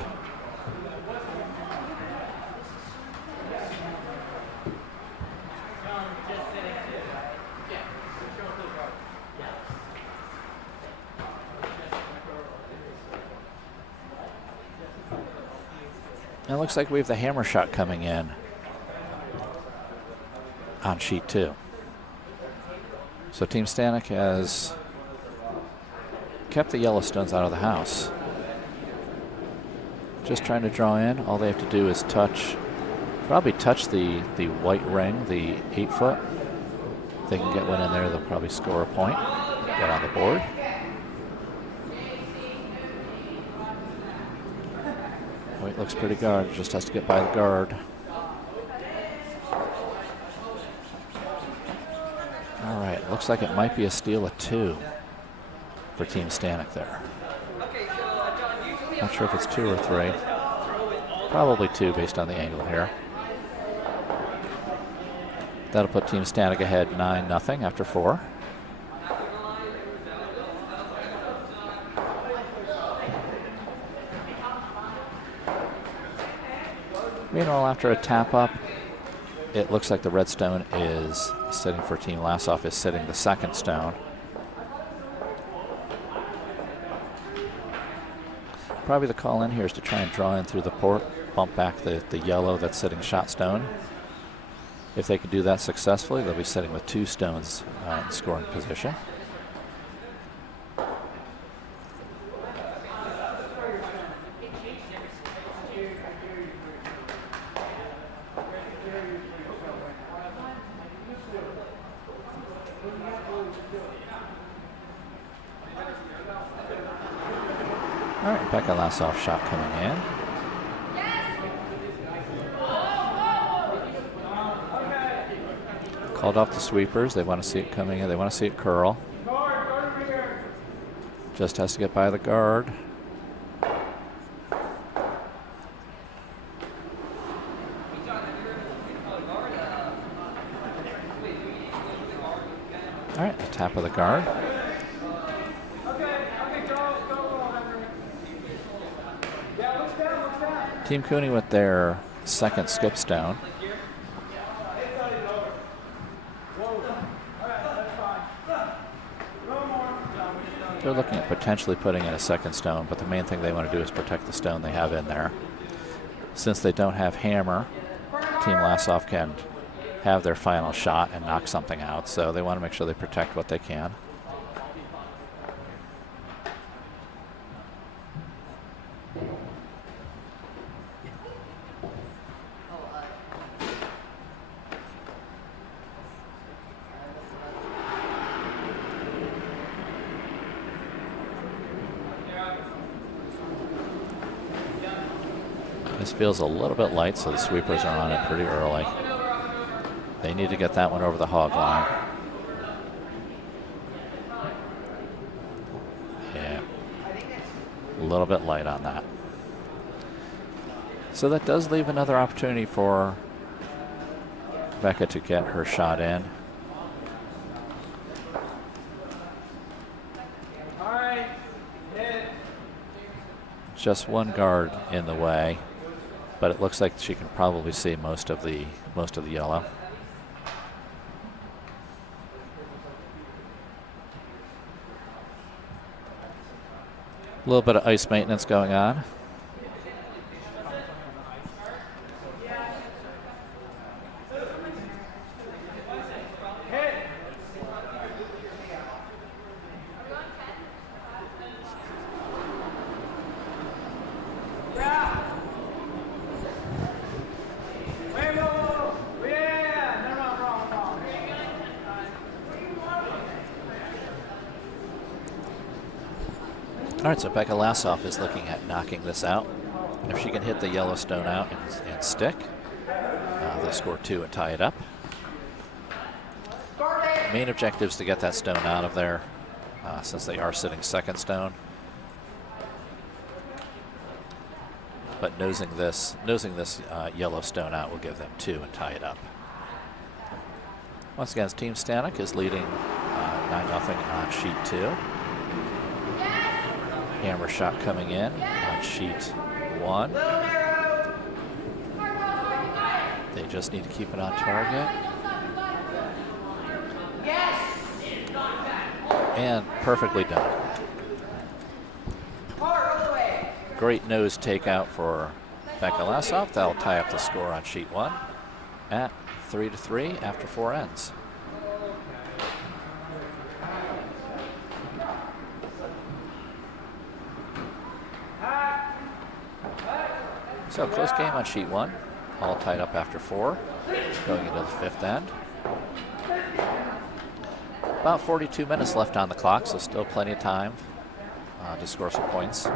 It looks like we have the hammer shot coming in on sheet 2. So Team Stanoch has kept the yellow stones out of the house. Just trying to draw in. All they have to do is probably touch the white ring, the 8-foot. If they can get one in there, they'll probably score a point, get on the board. White looks pretty guard, just has to get by the guard. All right, looks like it might be a steal of 2 for Team Stanoch there. Not sure if it's 2 or 3. Probably 2 based on the angle here. That'll put Team Stanoch ahead 9-0 after 4. Meanwhile, after a tap up, it looks like the red stone is sitting for Team Lassoff, is sitting the second stone. Probably the call in here is to try and draw in through the port, bump back the yellow that's sitting shot stone. If they can do that successfully, they'll be sitting with 2 stones in scoring position. All right, Becca Lassoff shot coming in. Called off the sweepers. They want to see it coming in. They want to see it curl. Just has to get by the guard. All right, the tap of the guard. Team Cooney with their second skip stone. They're looking at potentially putting in a second stone, but the main thing they want to do is protect the stone they have in there. Since they don't have hammer, Team Lassoff can have their final shot and knock something out, so they want to make sure they protect what they can. This feels a little bit light, so the sweepers are on it pretty early. They need to get that one over the hog line. Yeah, a little bit light on that. So that does leave another opportunity for Becca to get her shot in. All right. Hit. Just one guard in the way, but it looks like she can probably see most of the yellow. A little bit of ice maintenance going on. All right, so Becca Lassoff is looking at knocking this out. If she can hit the yellow stone out and stick, they'll score 2 and tie it up. Main objective is to get that stone out of there, since they are sitting second stone. But nosing this yellow stone out will give them 2 and tie it up. Once again, Team Stanoch is leading 9-0 on sheet 2. Hammer shot coming in on sheet 1. They just need to keep it on target. And perfectly done. Great nose takeout for Becca Lassoff. That'll tie up the score on sheet 1 at 3-3 after 4 ends. So close game on sheet 1, all tied up after 4, going into the 5th end. About 42 minutes left on the clock, so still plenty of time to score some points,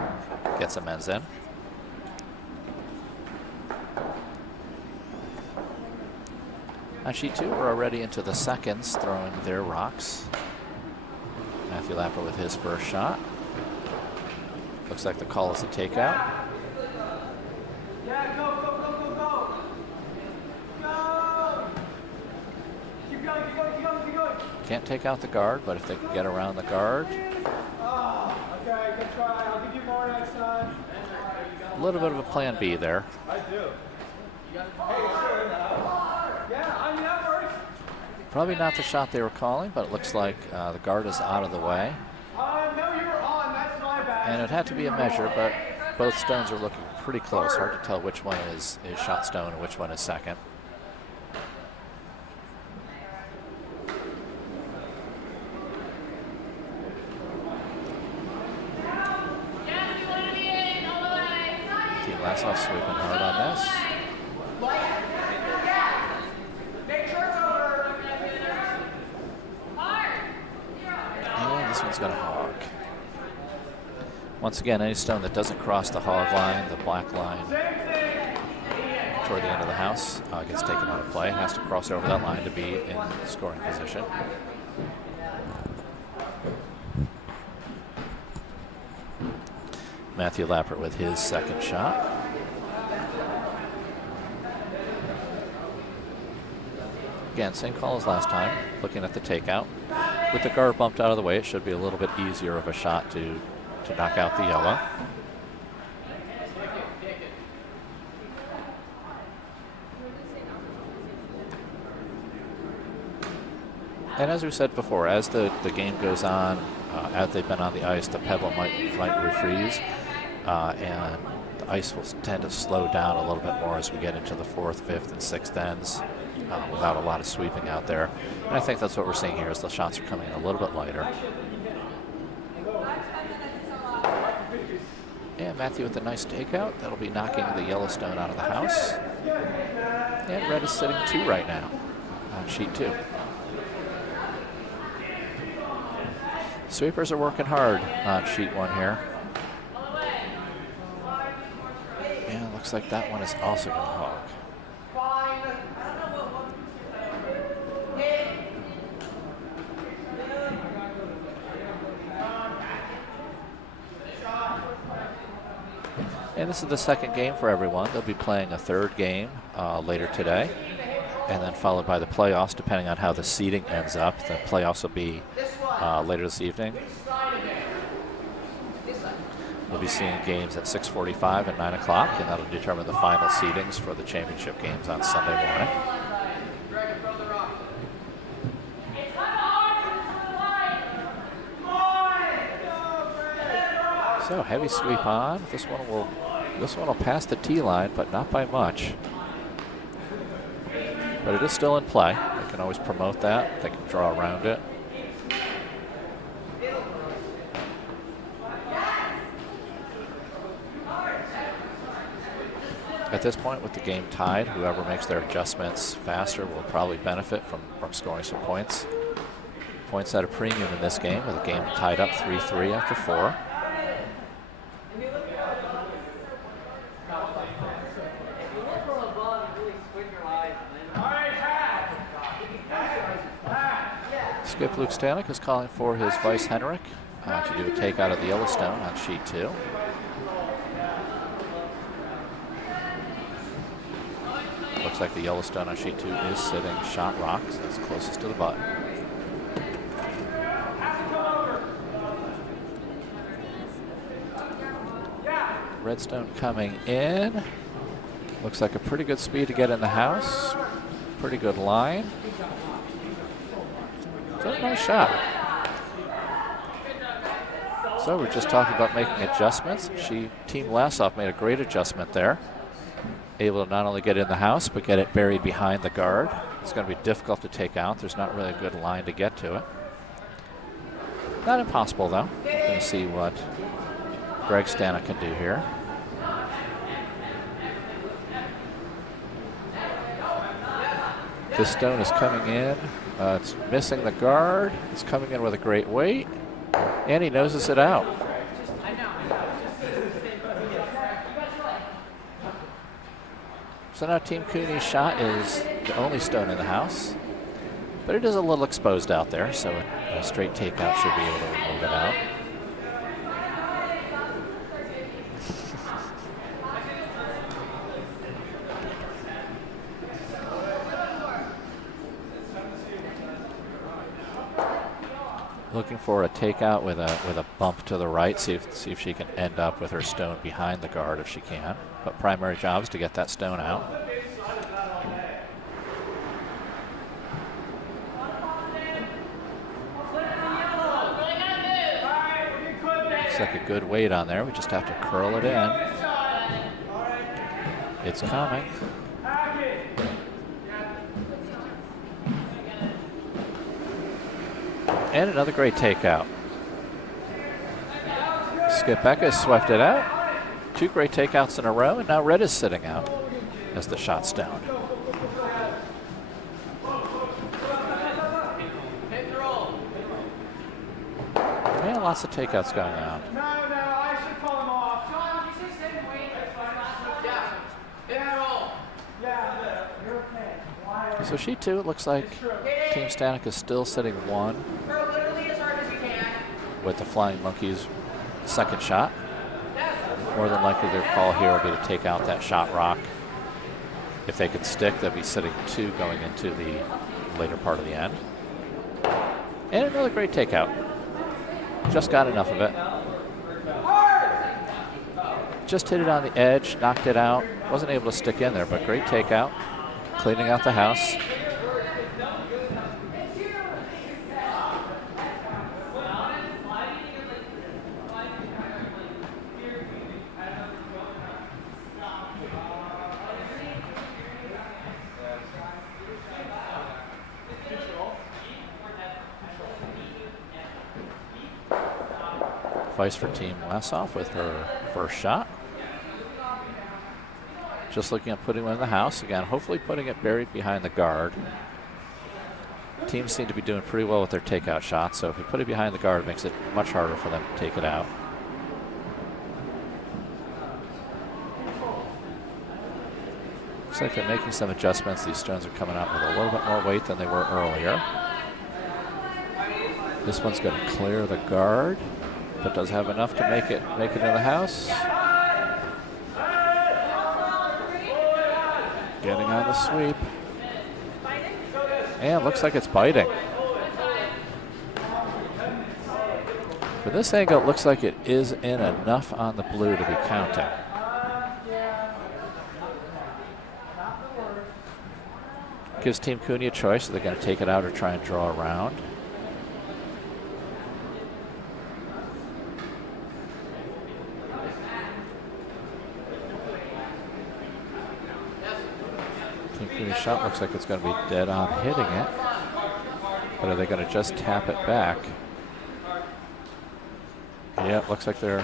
get some ends in. On sheet 2, we're already into the seconds, throwing their rocks. Matthew Lapper with his first shot. Looks like the call is a takeout. Yeah, go, go, go, go, go. Go. Keep going, keep going, keep going, keep going. Can't take out the guard, but if they can get around the guard. Oh, okay, good try. I'll give you more next time. A little bit of a plan B there. I do. Hey, sure. Yeah, I mean, that works. Probably not the shot they were calling, but it looks like the guard is out of the way. No, you were on. That's my bad. And it had to be a measure, but both stones are looking pretty close. Hard to tell which one is shot stone and which one is second. Team Lassoff sweeping hard on this. And this one's going to hog. Once again, any stone that doesn't cross the hog line, the black line, toward the end of the house, gets taken out of play. Has to cross over that line to be in scoring position. Matthew Lapper with his second shot. Again, same call as last time, looking at the takeout. With the guard bumped out of the way, it should be a little bit easier of a shot to knock out the yellow. And as we said before, as the game goes on, as they've been on the ice, the pebble might refreeze, and the ice will tend to slow down a little bit more as we get into the 4th, 5th, and 6th ends, without a lot of sweeping out there. And I think that's what we're seeing here, is the shots are coming in a little bit lighter. And Matthew with a nice takeout. That'll be knocking the Yellowstone out of the house. And red is sitting 2 right now on sheet 2. Sweepers are working hard on sheet 1 here. And Looks like that one is also going to hog. And this is the second game for everyone. They'll be playing a third game later today, and then followed by the playoffs, depending on how the seeding ends up. The playoffs will be later this evening. We'll be seeing games at 6:45 and 9 o'clock, and that'll determine the final seedings for the championship games on Sunday morning. So heavy sweep on. This one will pass the tee line, but not by much. But it is still in play. They can always promote that. They can draw around it. At this point, with the game tied, whoever makes their adjustments faster will probably benefit from scoring some points. Points at a premium in this game, with the game tied up 3-3 after 4. Skip Luke Stanoch is calling for his vice Henrik to do a takeout of the Yellowstone on sheet 2. Looks like the Yellowstone on sheet 2 is sitting shot rock, so that's closest to the button. Redstone coming in. Looks like a pretty good speed to get in the house. Pretty good line. That's a nice shot. So we're just talking about making adjustments. Team Lassoff made a great adjustment there. Able to not only get in the house, but get it buried behind the guard. It's going to be difficult to take out. There's not really a good line to get to it. Not impossible, though. We're going to see what Greg Stanoch can do here. This stone is coming in. It's missing the guard. It's coming in with a great weight. And he noses it out. So now Team Cooney's shot is the only stone in the house. But it is a little exposed out there, so a straight takeout should be able to remove it out. Looking for a takeout with a bump to the right. See if she can end up with her stone behind the guard if she can. But primary job is to get that stone out. Looks like a good weight on there. We just have to curl it in. It's coming. And another great takeout. Skip Becca swept it out. 2 great takeouts in a row, and now Red is sitting out as the shot stone. And lots of takeouts going on. No, I should call him off. John, you say sit and wait. Yeah, you're okay. So sheet 2, it looks like Team Stanoch is still sitting 1 with the Flying Monkeys' second shot. More than likely their call here will be to take out that shot rock. If they can stick, they'll be sitting 2 going into the later part of the end. And another great takeout. Just got enough of it. Just hit it on the edge, knocked it out. Wasn't able to stick in there, but great takeout. Cleaning out the house. Vice for Team Lassoff with her first shot. Just looking at putting one in the house. Again, hopefully putting it buried behind the guard. Teams seem to be doing pretty well with their takeout shots, so if you put it behind the guard, it makes it much harder for them to take it out. Looks like they're making some adjustments. These stones are coming out with a little bit more weight than they were earlier. This one's going to clear the guard, but does have enough to make it in the house. Getting on the sweep. And looks like it's biting. For this angle, it looks like it is in enough on the blue to be counting. Gives Team Cooney a choice. Are they going to take it out or try and draw around? Team Cooney's shot looks like it's going to be dead on hitting it. But are they going to just tap it back? Yeah, it looks like they're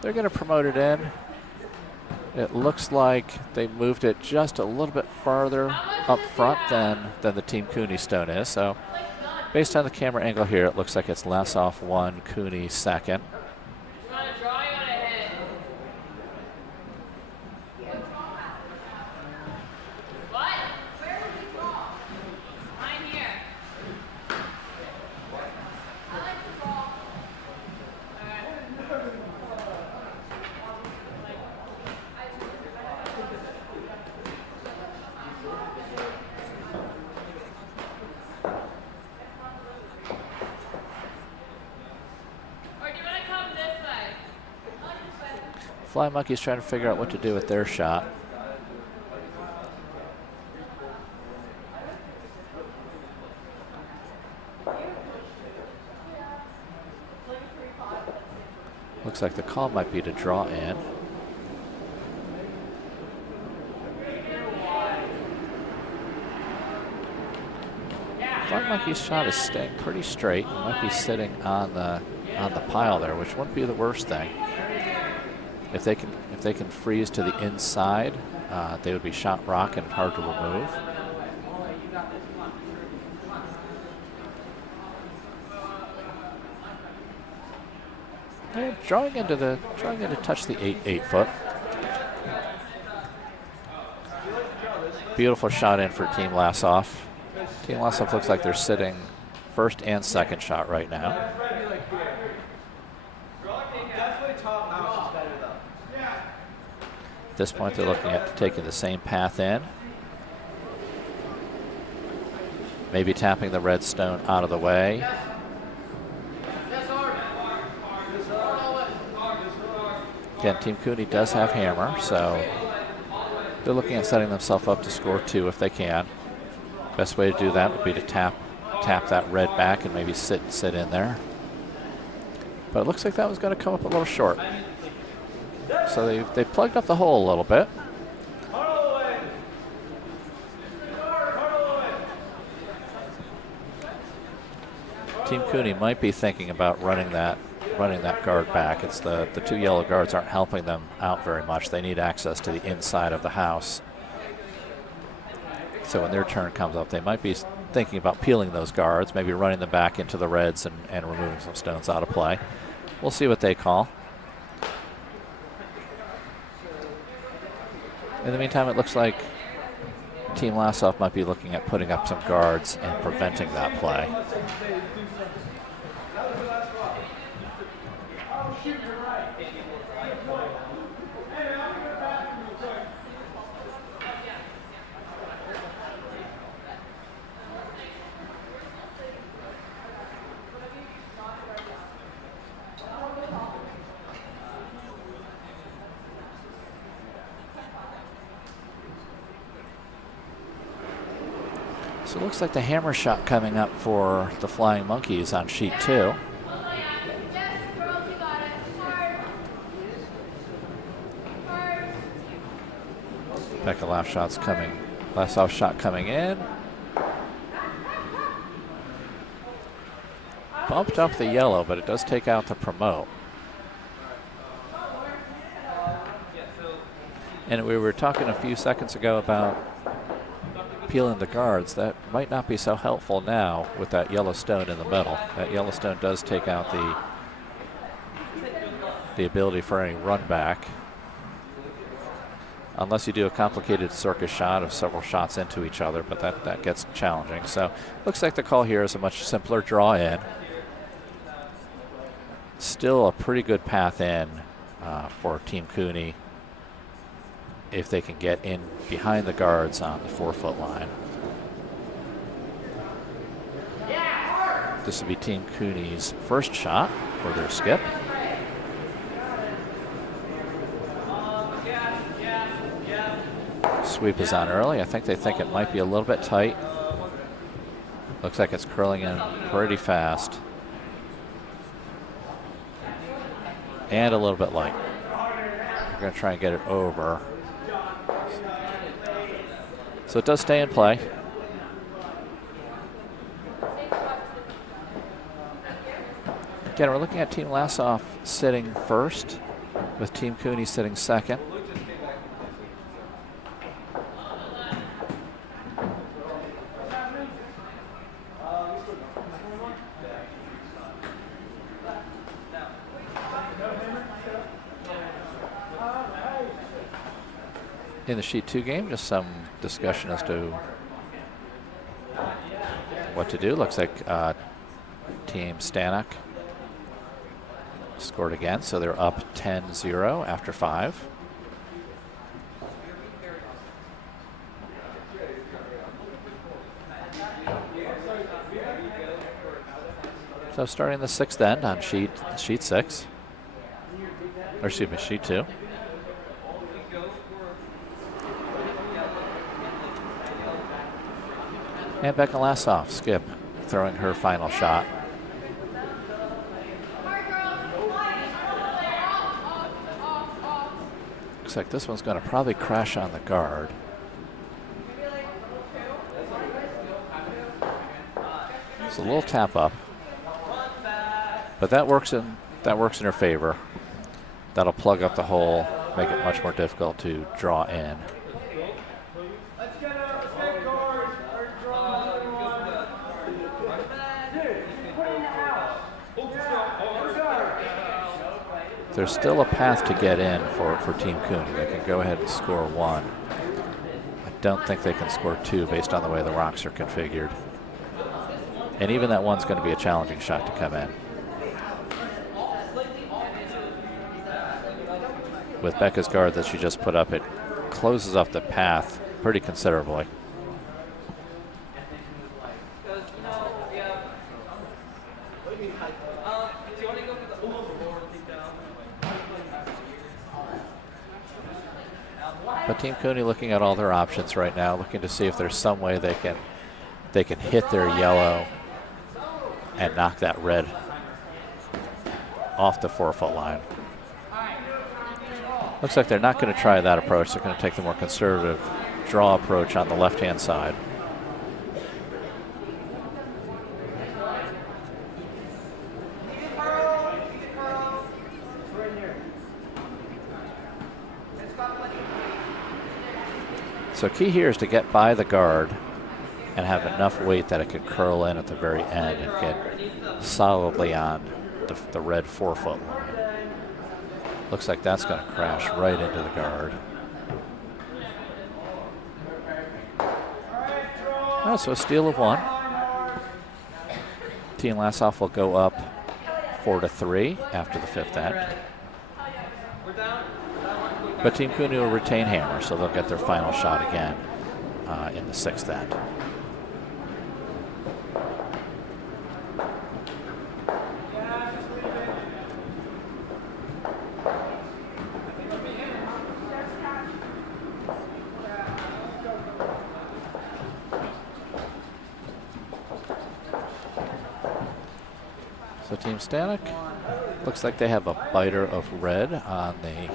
going to promote it in. It looks like they moved it just a little bit farther up front than the Team Cooney stone is. So based on the camera angle here, it looks like it's Lassoff 1, Cooney 2nd. Flying Monkey's trying to figure out what to do with their shot. Looks like the call might be to draw in. Flying Monkey's shot is staying pretty straight. He might be sitting on the pile there, which wouldn't be the worst thing. If they can freeze to the inside, they would be shot rock and hard to remove. And trying to touch the 8 foot. Beautiful shot in for Team Lassoff. Team Lassoff looks like they're sitting first and second shot right now. At this point, they're looking at taking the same path in. Maybe tapping the red stone out of the way. Again, Team Cooney does have hammer, so they're looking at setting themselves up to score 2 if they can. Best way to do that would be to tap that red back and maybe sit in there. But it looks like that was going to come up a little short. So they plugged up the hole a little bit. Team Cooney might be thinking about running that guard back. It's the 2 yellow guards aren't helping them out very much. They need access to the inside of the house. So when their turn comes up, they might be thinking about peeling those guards, maybe running them back into the reds and removing some stones out of play. We'll see what they call. In the meantime, it looks like Team Lassoff might be looking at putting up some guards and preventing that play. So it looks like the hammer shot coming up for the Flying Monkeys on sheet 2. Becca Lassoff shot coming in. Bumped up the yellow, but it does take out the promote. And we were talking a few seconds ago about peeling the guards. That might not be so helpful now with that yellow stone in the middle. That yellow stone does take out the ability for any run back. unless you do a complicated circus shot of several shots into each other, but that gets challenging. So looks like the call here is a much simpler draw in. Still a pretty good path in for Team Cooney if they can get in behind the guards on the 4-foot line. This will be Team Cooney's first shot for their skip. Sweep is on early. I think they think it might be a little bit tight. Looks like it's curling in pretty fast. And a little bit light. We're going to try and get it over. So it does stay in play. Again, we're looking at Team Lassoff sitting first, with Team Cooney sitting second. In the Sheet 2 game, just some discussion as to what to do. Looks like Team Stanoch scored again, so they're up 10-0 after 5. So starting the 6th end on sheet 6, or excuse me, Sheet 2. And Becca Lassoff, skip, throwing her final shot. Looks like this one's going to probably crash on the guard. It's a little tap up, but that works in her favor. That'll plug up the hole, make it much more difficult to draw in. There's still a path to get in for Team Cooney. They can go ahead and score 1. I don't think they can score 2 based on the way the rocks are configured. And even that one's going to be a challenging shot to come in. With Becca's guard that she just put up, it closes up the path pretty considerably. But Team Cooney looking at all their options right now, looking to see if there's some way they can hit their yellow and knock that red off the 4-foot line. Looks like they're not going to try that approach. They're going to take the more conservative draw approach on the left-hand side. So key here is to get by the guard and have enough weight that it can curl in at the very end and get solidly on the red 4-foot line. Looks like that's going to crash right into the guard. Oh, so a steal of 1. Team Lassoff will go up 4-3 after the 5th end. But Team Cooney will retain hammer, so they'll get their final shot again in the 6th end. So Team Stanoch looks like they have a biter of red on the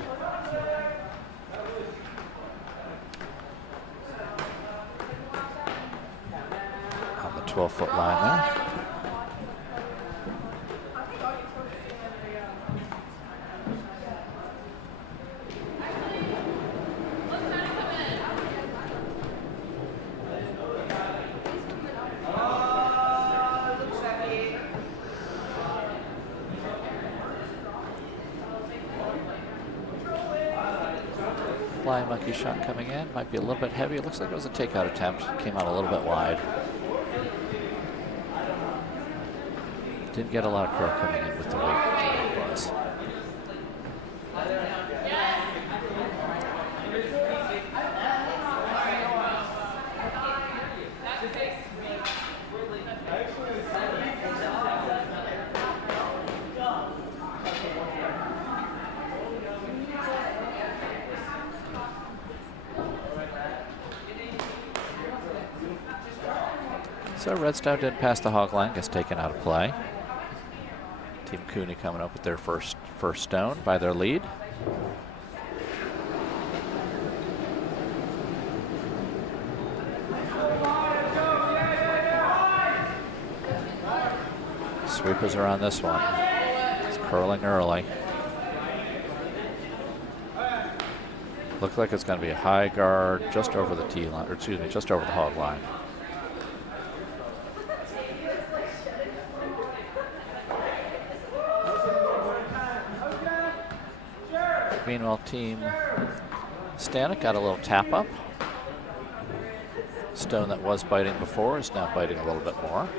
12-foot line there. Flying monkey shot coming in. Might be a little bit heavy. It looks like it was a takeout attempt. Came out a little bit wide. Didn't get a lot of curl coming in with the weight it was. So Redstone didn't pass the hog line, gets taken out of play. Team Cooney coming up with their first stone by their lead. Sweepers are on this one. It's curling early. Looks like it's going to be a high guard just over the tee line, or excuse me, just over the hog line. Meanwhile, Team Stanoch got a little tap up. Stone that was biting before is now biting a little bit more.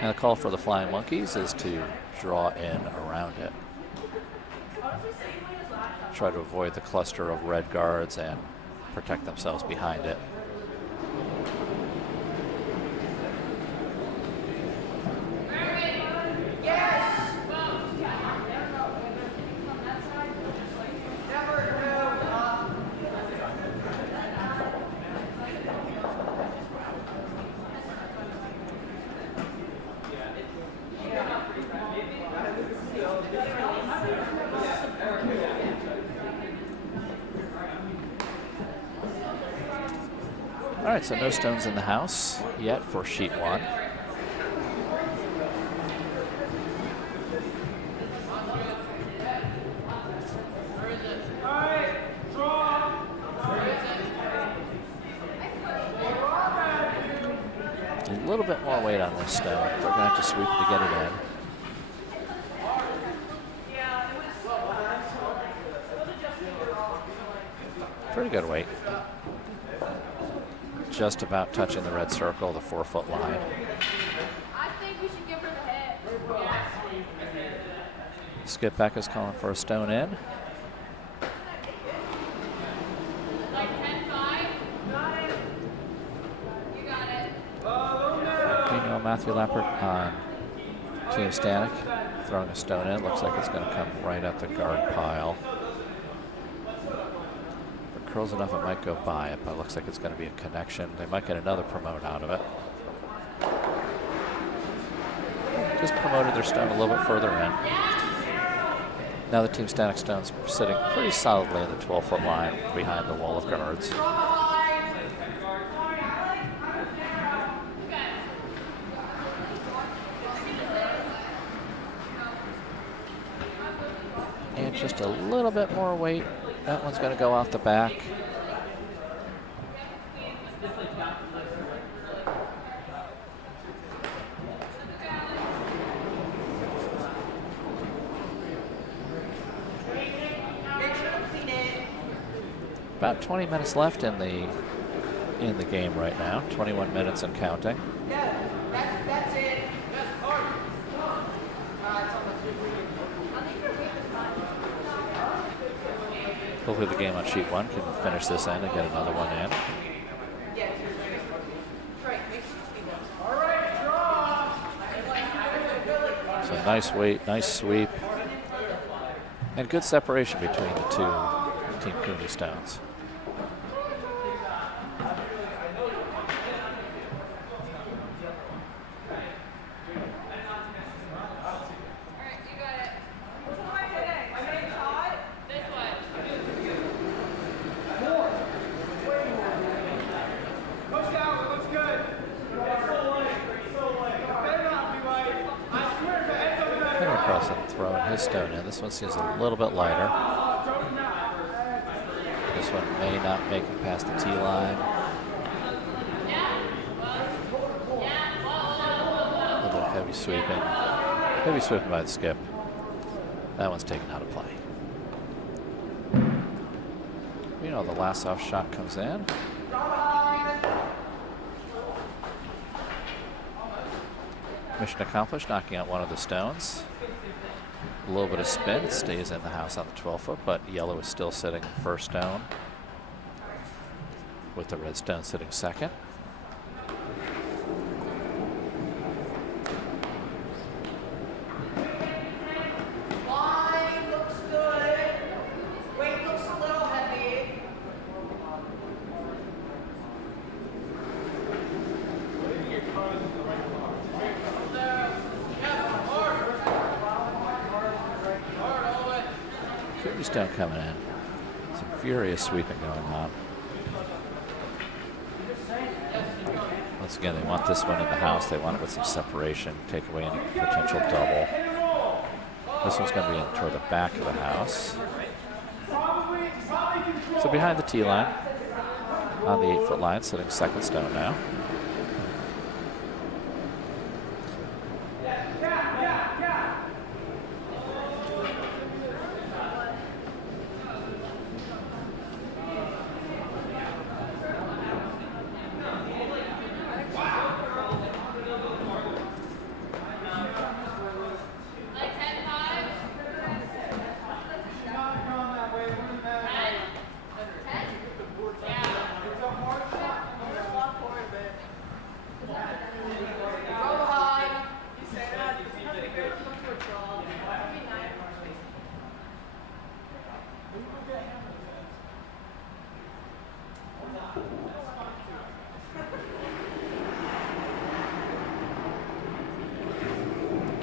And the call for the Flying Monkeys is to draw in around it. Try to avoid the cluster of red guards and protect themselves behind it. All right, so no stones in the house yet for sheet one. A little bit more weight on this stone. They're going to have to sweep to get it in. Pretty good weight. Just about touching the red circle, the 4-foot line. I think we should give her the hit. Yeah. Skip Beck is calling for a stone in. Like 10-5. You got it. Meanwhile, Matthew Lappert on Team Stanoch throwing a stone in. Looks like it's going to come right at the guard pile. Curls enough it might go by it, but it looks like it's going to be a connection. They might get another promote out of it. Just promoted their stone a little bit further in. Now the Team Stanoch stone's sitting pretty solidly in the 12-foot line behind the wall of guards. And just a little bit more weight. That one's going to go out the back. About 20 minutes left in the game right now. 21 minutes and counting. That's it. Hopefully the game on sheet one can finish this end and get another one in. So nice weight, nice sweep, and good separation between the two Team Cooney stones. Stone in. This one seems a little bit lighter. This one may not make it past the tee line. A little bit of heavy sweeping. Heavy sweeping by the skip. That one's taken out of play. You know, the Lassoff shot comes in. Mission accomplished, knocking out one of the stones. A little bit of spin, stays in the house on the 12-foot, but yellow is still sitting first stone, with the red stone sitting second. Line looks good. Weight looks a little heavy. Cooney stone coming in. Some furious sweeping going on. Once again, they want this one in the house. They want it with some separation, take away any potential double. This one's going to be in toward the back of the house. So behind the tee line, on the 8-foot line, sitting second stone now.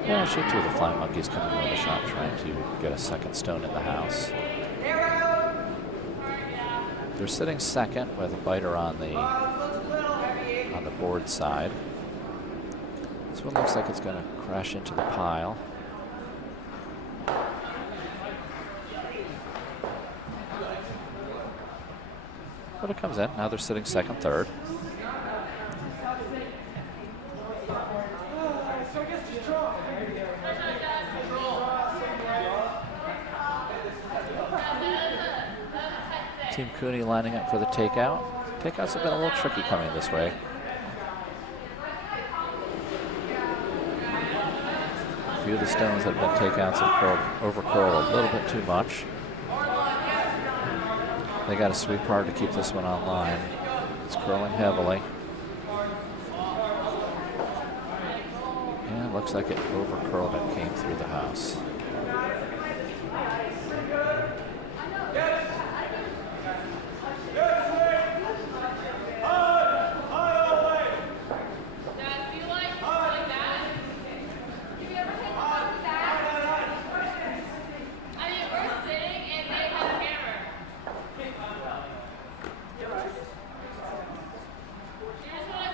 Yeah, she too. The Flying Monkey's coming with a shot, trying to get a second stone in the house. They're sitting second with a biter on the board side. This one looks like it's going to crash into the pile. But it comes in. Now they're sitting second, third. Team Cooney lining up for the takeout. Takeouts have been a little tricky coming this way. A few of the stones that have been takeouts have over curled a little bit too much. They got to sweep hard to keep this one online. It's curling heavily. And it looks like it over curled and came through the house.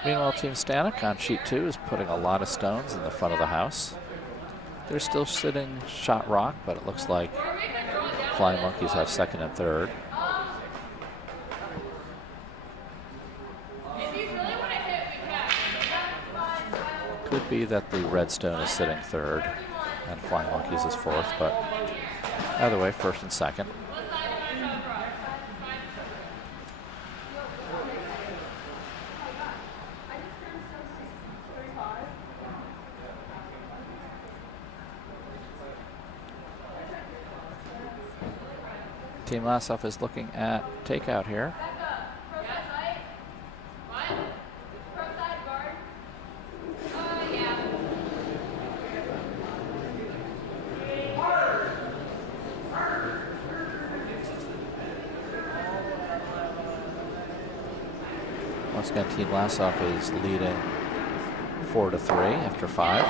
Meanwhile, Team Stanoch on sheet 2 is putting a lot of stones in the front of the house. They're still sitting shot rock, but it looks like Flying Monkeys have second and third. Could be that the red stone is sitting third and Flying Monkeys is fourth, but either way, first and second. Team Lassoff is looking at takeout here. Once again, Team Lassoff is leading 4-3 after 5.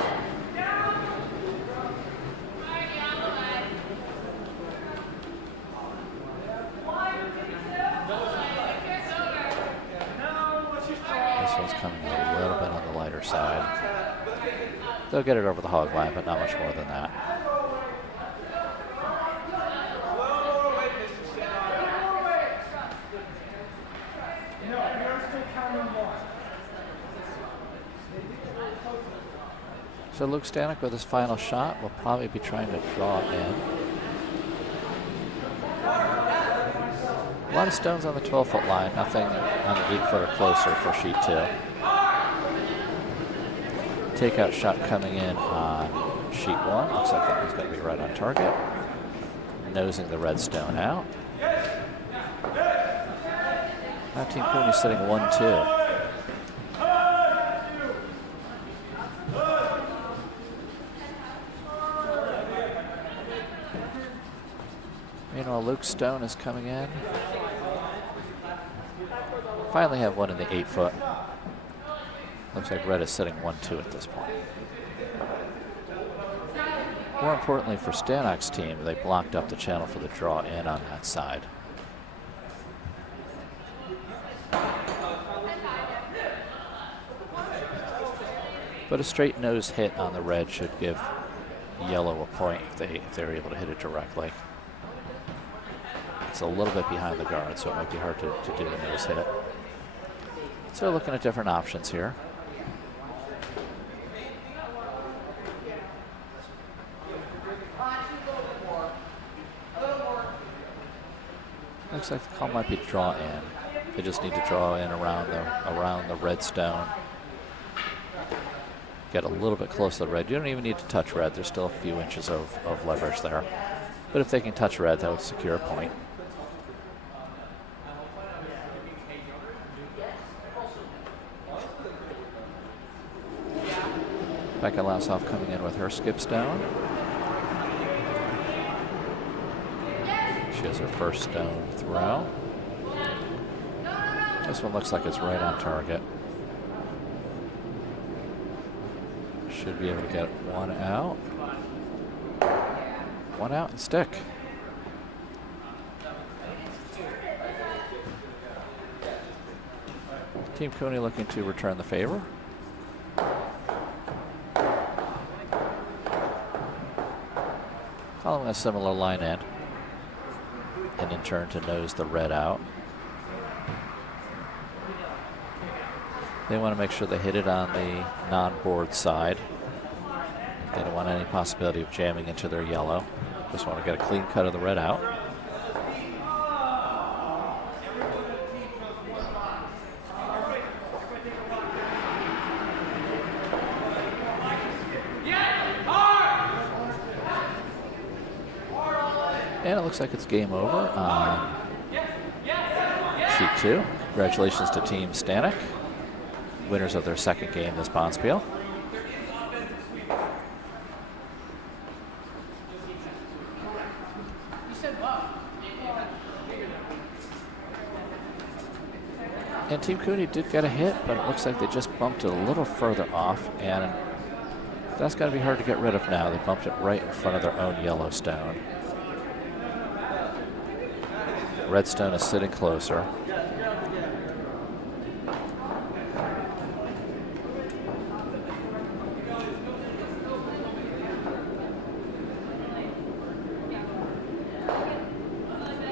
Coming a little bit on the lighter side. They'll get it over the hog line, but not much more than that. So Luke Stanoch with his final shot will probably be trying to draw in. A lot of stones on the 12-foot line, nothing on the 8-foot or closer for sheet 2. Takeout shot coming in on sheet 1. Looks like that one's going to be right on target. Nosing the red stone out. Now Team Cooney sitting 1-2. Meanwhile, Luke Stone is coming in. Finally have one in the 8-foot. Looks like red is sitting 1-2 at this point. More importantly for Stanoch's team, they blocked up the channel for the draw in on that side. But a straight nose hit on the red should give yellow a point if they're able to hit it directly. It's a little bit behind the guard, so it might be hard to do a nose hit. So we're looking at different options here. Looks like the call might be draw in. They just need to draw in around the red stone. Get a little bit close to the red. You don't even need to touch red. There's still a few inches of leverage there. But if they can touch red, that would secure a point. Becca Lassoff coming in with her skip stone. She has her first stone throw. This one looks like it's right on target. Should be able to get one out. One out and stick. Team Cooney looking to return the favor. Following a similar line in. And in turn to nose the red out. They want to make sure they hit it on the non-board side. They don't want any possibility of jamming into their yellow. Just want to get a clean cut of the red out. And it looks like it's game over on sheet 2. Congratulations to Team Stanoch, winners of their second game this Bonspiel. And Team Cooney did get a hit, but it looks like they just bumped it a little further off, and that's going to be hard to get rid of now. They bumped it right in front of their own yellow stone. Red stone is sitting closer.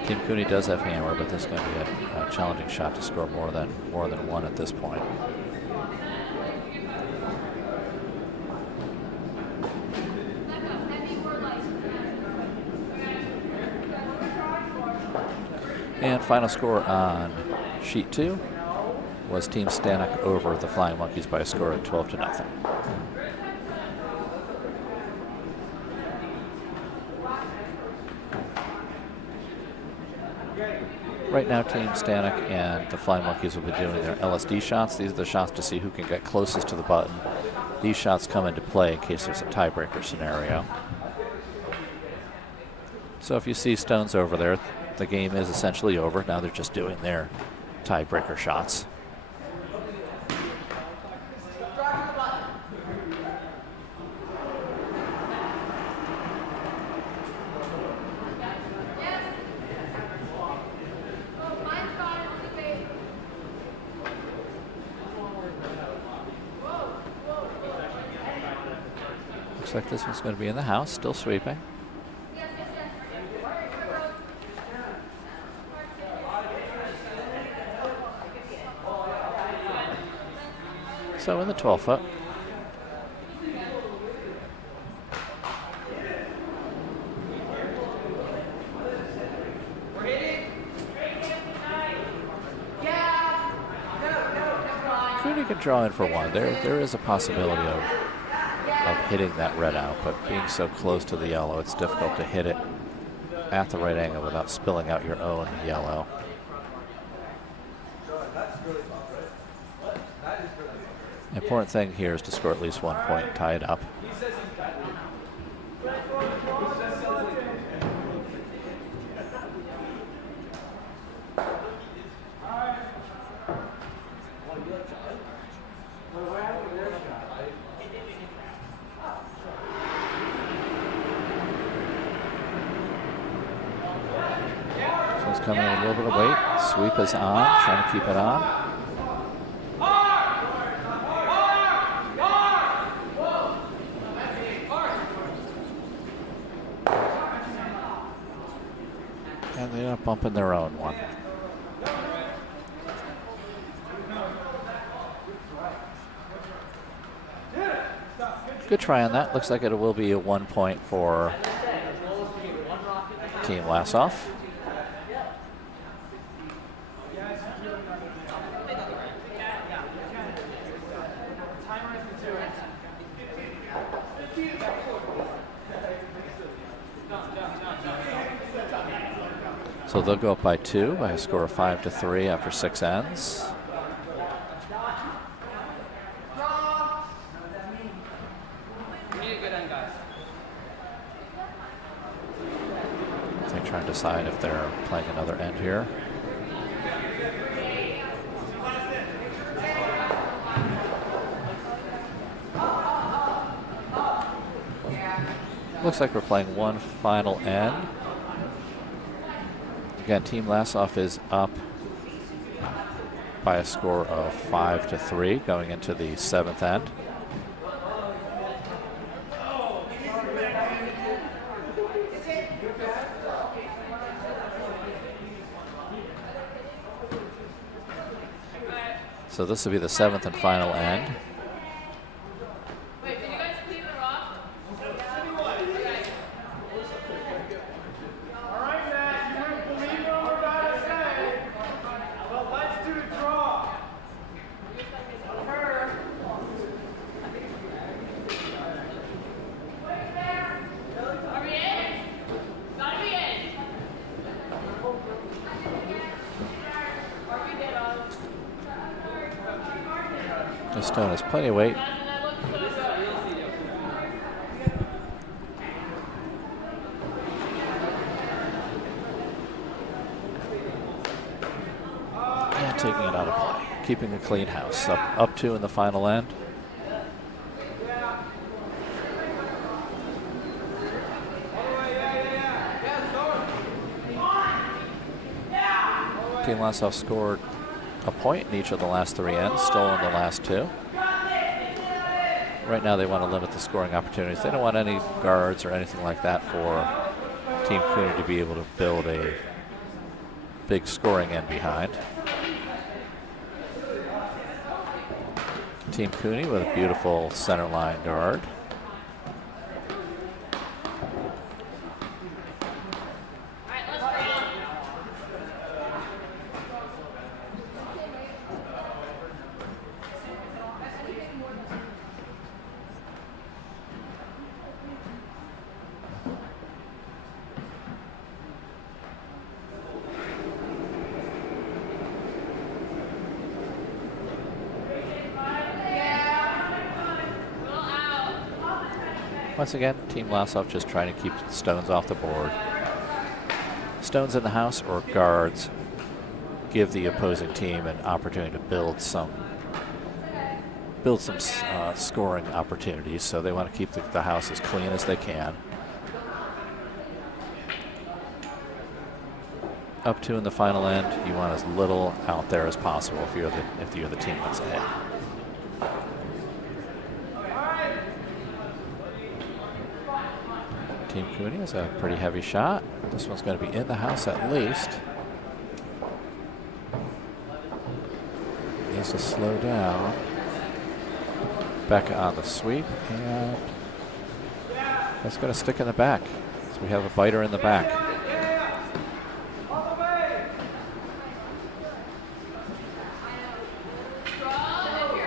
Team Cooney does have hammer, but this is going to be a challenging shot to score more than one at this point. And final score on sheet 2 was Team Stanoch over the Flying Monkeys by a score of 12-0. Right now, Team Stanoch and the Flying Monkeys will be doing their LSD shots. These are the shots to see who can get closest to the button. These shots come into play in case there's a tiebreaker scenario. So if you see stones over there, the game is essentially over. Now they're just doing their tiebreaker shots. Looks like this one's going to be in the house, still sweeping. So in the 12-foot, Cooney can draw in for one. There is a possibility of hitting that red out, but being so close to the yellow, it's difficult to hit it at the right angle without spilling out your own yellow. The important thing here is to score at least 1 point and tie it up. So it's coming in a little bit of weight. Sweep is on, trying to keep it on. And they end up bumping their own one. Good try on that. Looks like it will be a 1 point for Team Lassoff. So they'll go up by 2 by a score of 5-3 after 6 ends. They try to decide if they're playing another end here. Looks like we're playing one final end. Again, Team Lassoff is up by a score of 5-3 going into the 7th end. So this will be the 7th and final end. Wait, did you guys clean it off? All right, Matt, you wouldn't believe what we're about to say, but let's do a draw. Her. Are we in? Gotta be in. Are we dead on? The stone has plenty of weight. That looks so good. And taking it out of play. Keeping a clean house. Up 2 in the final end. Team Lassoff scored a point in each of the last 3 ends, stolen the last 2. Right now they want to limit the scoring opportunities. They don't want any guards or anything like that for Team Cooney to be able to build a big scoring end behind. Team Cooney with a beautiful center line guard. Once again, Team Lassoff just trying to keep stones off the board. Stones in the house or guards give the opposing team an opportunity to build some scoring opportunities. So they want to keep the house as clean as they can. Up 2 in the final end, you want as little out there as possible if you're the team that's ahead. Team Cooney has a pretty heavy shot. This one's going to be in the house at least. Needs to slow down. Becca on the sweep, and that's going to stick in the back. So we have a biter in the back. Draw if you're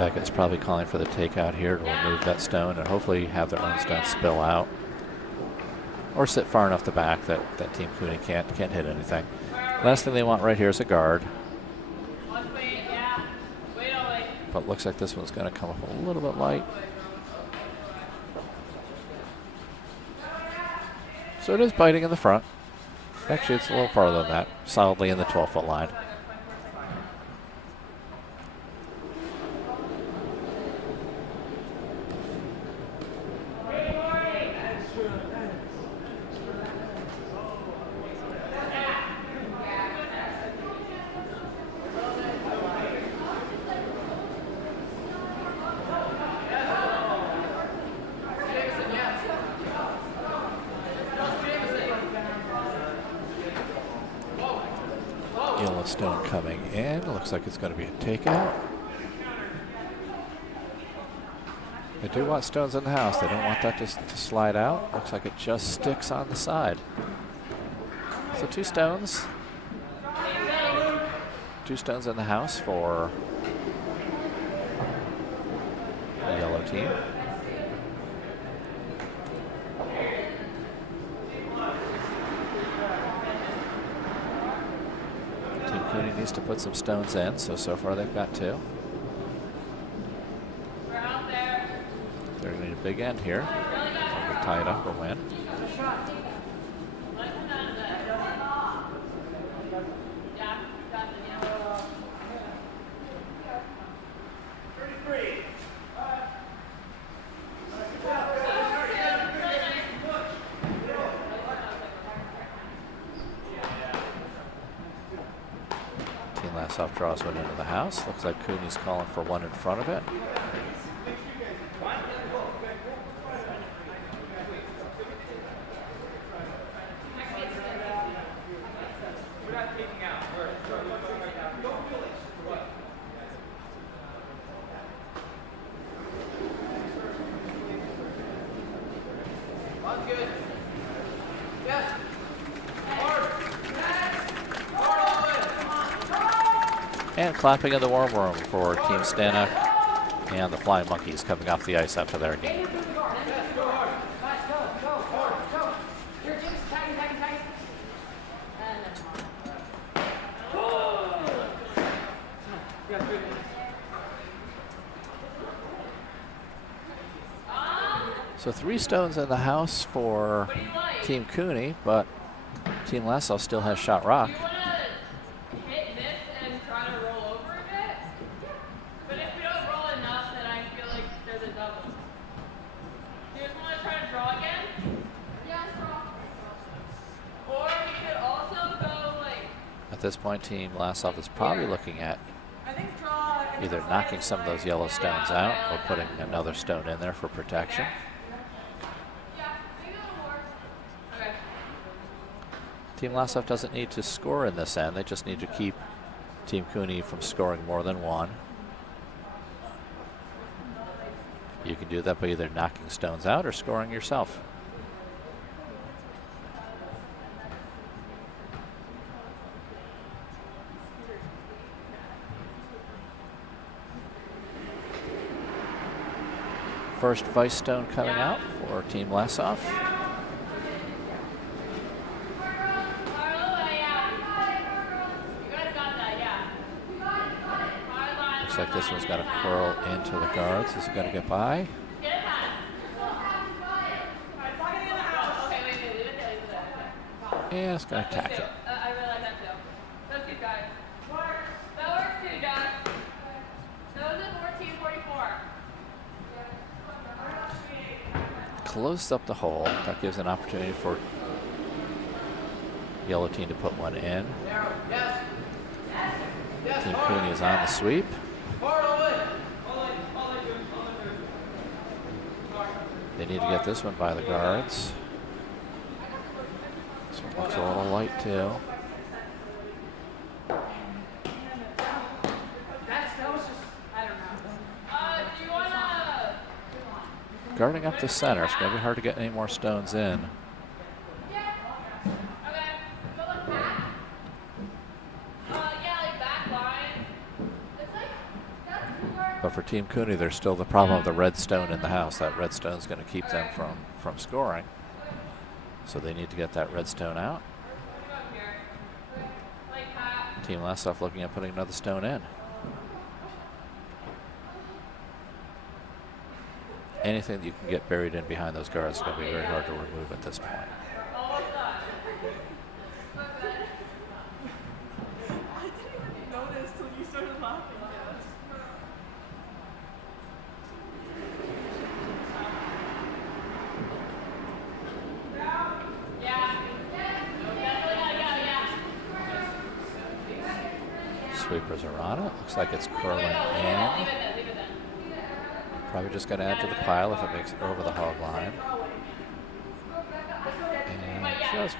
Beckett's probably calling for the takeout here to remove that stone and hopefully have their own stone spill out. Or sit far enough to back that Team Cooney can't hit anything. Last thing they want right here is a guard. But looks like this one's going to come up a little bit light. So it is biting in the front. Actually, it's a little farther than that. Solidly in the 12-foot line. Stone coming in. Looks like it's going to be a takeout. They do want stones in the house. They don't want that to slide out. Looks like it just sticks on the side. So 2 stones. 2 stones in the house for the yellow team. Cooney needs to put some stones in, so far they've got 2. We're out there. They're going to need a big end here. They'll tie it up or win. Lassoff draws one into the house. Looks like Cooney's calling for one in front of it. And clapping in the warm room for Team Stanoch and the Flying Monkeys coming off the ice after their game. So 3 stones in the house for Team Cooney, but Team Lassoff still has shot rock. At this point, Team Lassoff is probably looking at either knocking some of those yellow stones out or putting another stone in there for protection. Team Lassoff doesn't need to score in this end. They just need to keep Team Cooney from scoring more than 1. You can do that by either knocking stones out or scoring yourself. First vice stone coming out for Team Lassoff. Looks like this one's got to curl into the guards. Is it going to get by? Yeah, it's going to attack it. I realize that too. Those 2 guys. That works too, Josh. Those are 1444. Closes up the hole. That gives an opportunity for yellow team to put one in. Team Cooney is on the sweep. They need to get this one by the guards. This one looks a little light too. Guarding up the center. It's going to be hard to get any more stones in. But But for Team Cooney, there's still the problem of the red stone in the house. That red stone is going to keep them from scoring. So they need to get that red stone out. Team Lassoff looking at putting another stone in. Anything that you can get buried in behind those guards is going to be very hard to remove at this point. Sweepers are on it. Looks like it's curling in. Probably just going to add to the pile if it makes it over the hog line. And just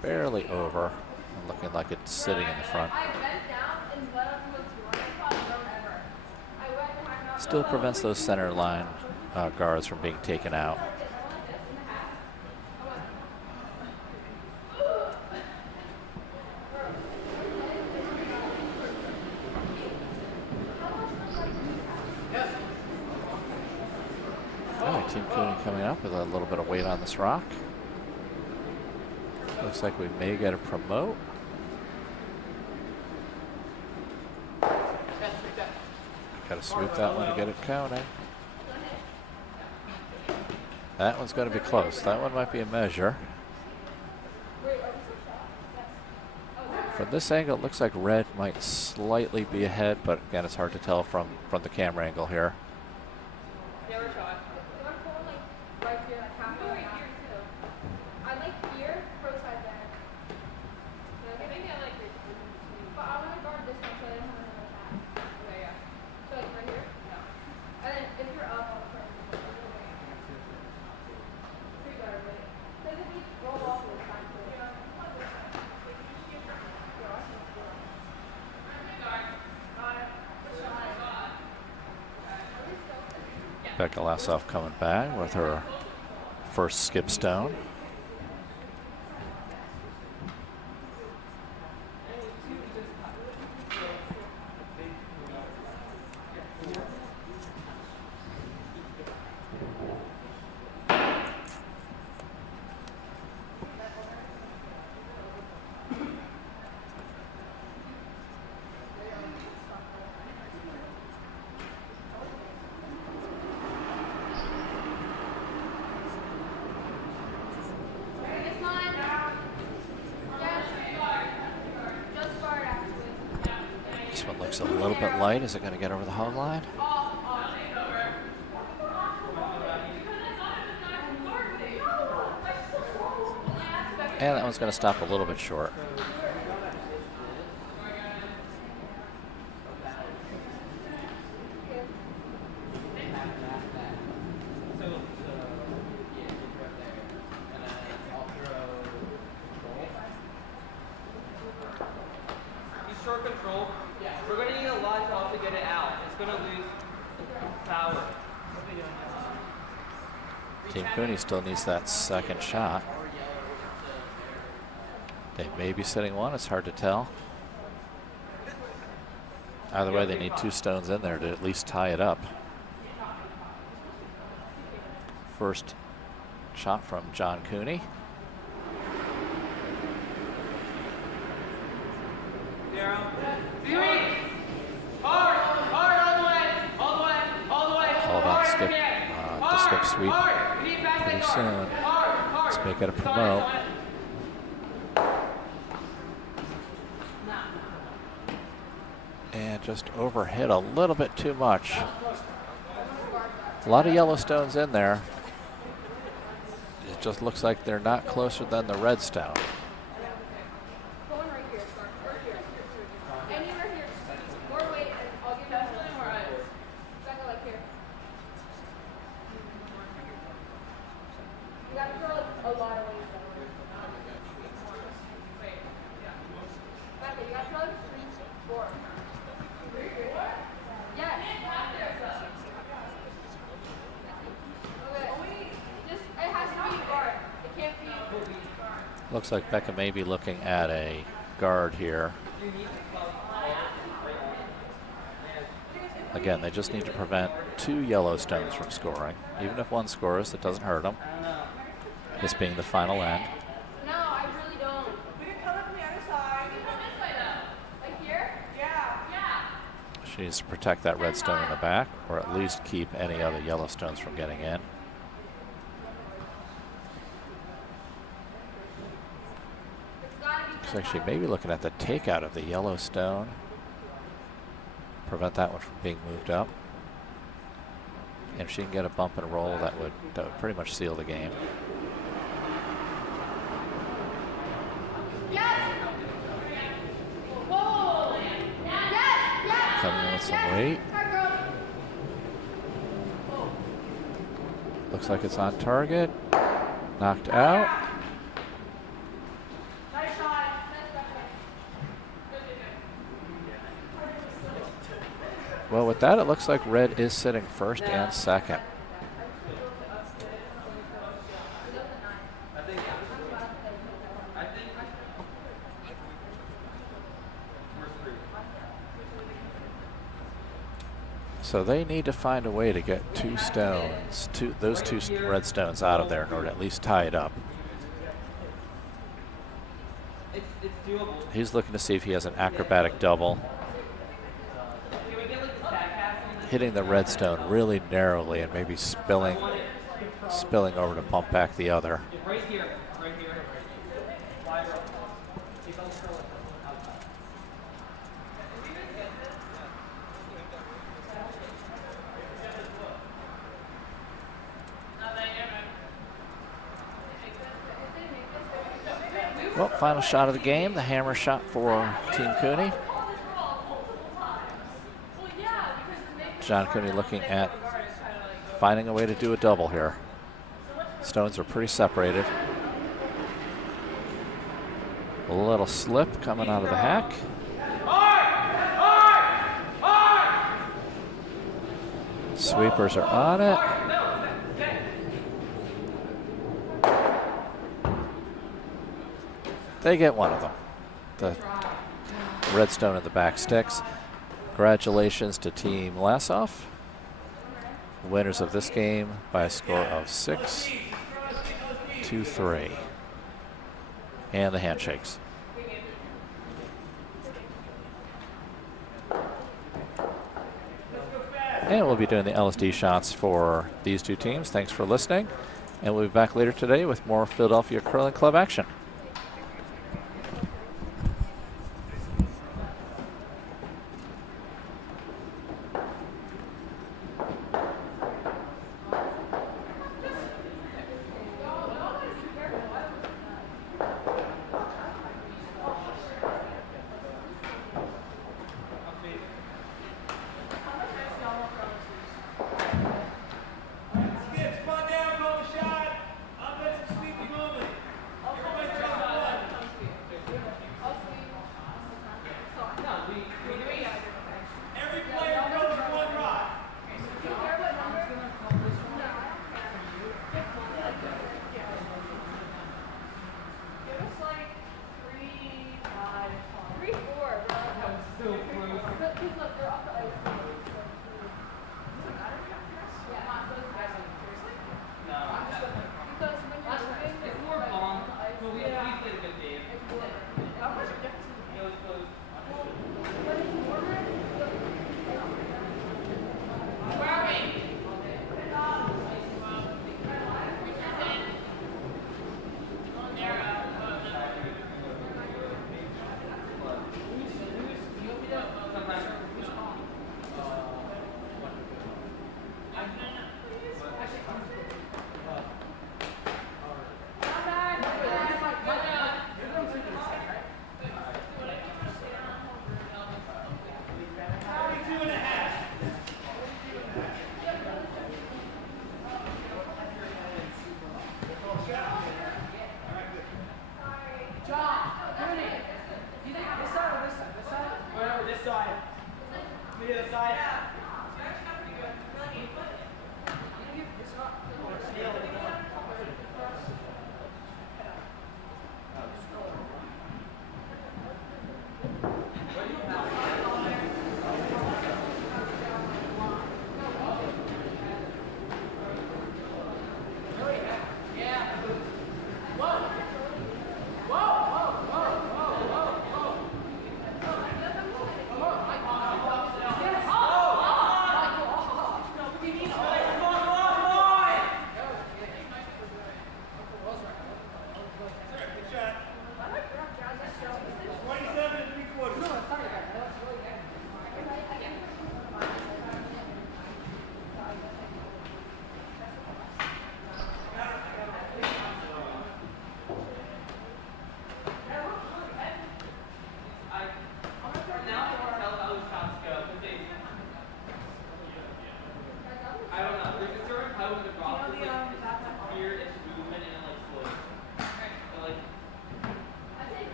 barely over. And looking like it's sitting in the front. Still prevents those center line guards from being taken out. Team Cooney coming up with a little bit of weight on this rock. Looks like we may get a promote. Got to sweep that one to get it counting. That one's going to be close. That one might be a measure. From this angle, it looks like red might slightly be ahead, but again, it's hard to tell from the camera angle here. Lassoff coming back with her first skip stone. A little bit light. Is it going to get over the hog line? And that one's going to stop a little bit short. Team Cooney still needs that second shot. They may be sitting one, it's hard to tell. Either way, they need two stones in there to at least tie it up. First shot from John Cooney. Hold on, skip. The skip sweep pretty soon. Let's make it a promote. And just overhit a little bit too much. A lot of yellow stones in there. It just looks like they're not closer than the red stone. Looks like Becca may be looking at a guard here. Again, they just need to prevent 2 Yellowstones from scoring. Even if one scores, it doesn't hurt them. This being the final end. No, I really don't. We can come up from the other side. We can come this way though. Like here? Yeah. Yeah. She needs to protect that red stone in the back, or at least keep any other Yellowstones from getting in. Looks like she may be looking at the takeout of the Yellowstone. Prevent that one from being moved up. And if she can get a bump and roll, that would pretty much seal the game. Yes. Whoa. Yes. Yes. Coming in with some weight. Looks like it's on target. Knocked out. Nice shot. Well, with that, it looks like red is sitting first and second. So they need to find a way to get 2 stones, those 2 red stones out of there in order to at least tie it up. He's looking to see if he has an acrobatic double. Hitting the red stone really narrowly and maybe spilling over to pump back the other. Right here, right here. Well, final shot of the game, the hammer shot for Team Cooney. John Cooney looking at finding a way to do a double here. Stones are pretty separated. A little slip coming out of the hack. Sweepers are on it. They get one of them. The red stone in the back sticks. Congratulations to Team Lassoff, winners of this game by a score of 6-3. And the handshakes. And we'll be doing the LSD shots for these 2 teams. Thanks for listening. And we'll be back later today with more Philadelphia Curling Club action. Skip, spun down, call the shot. Offensive sweeping only. Everybody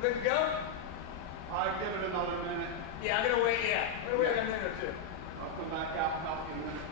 good to go? I'd give it another minute. Yeah, I'm gonna wait, I'm gonna wait a minute or two. I'll come back out and help you in a minute.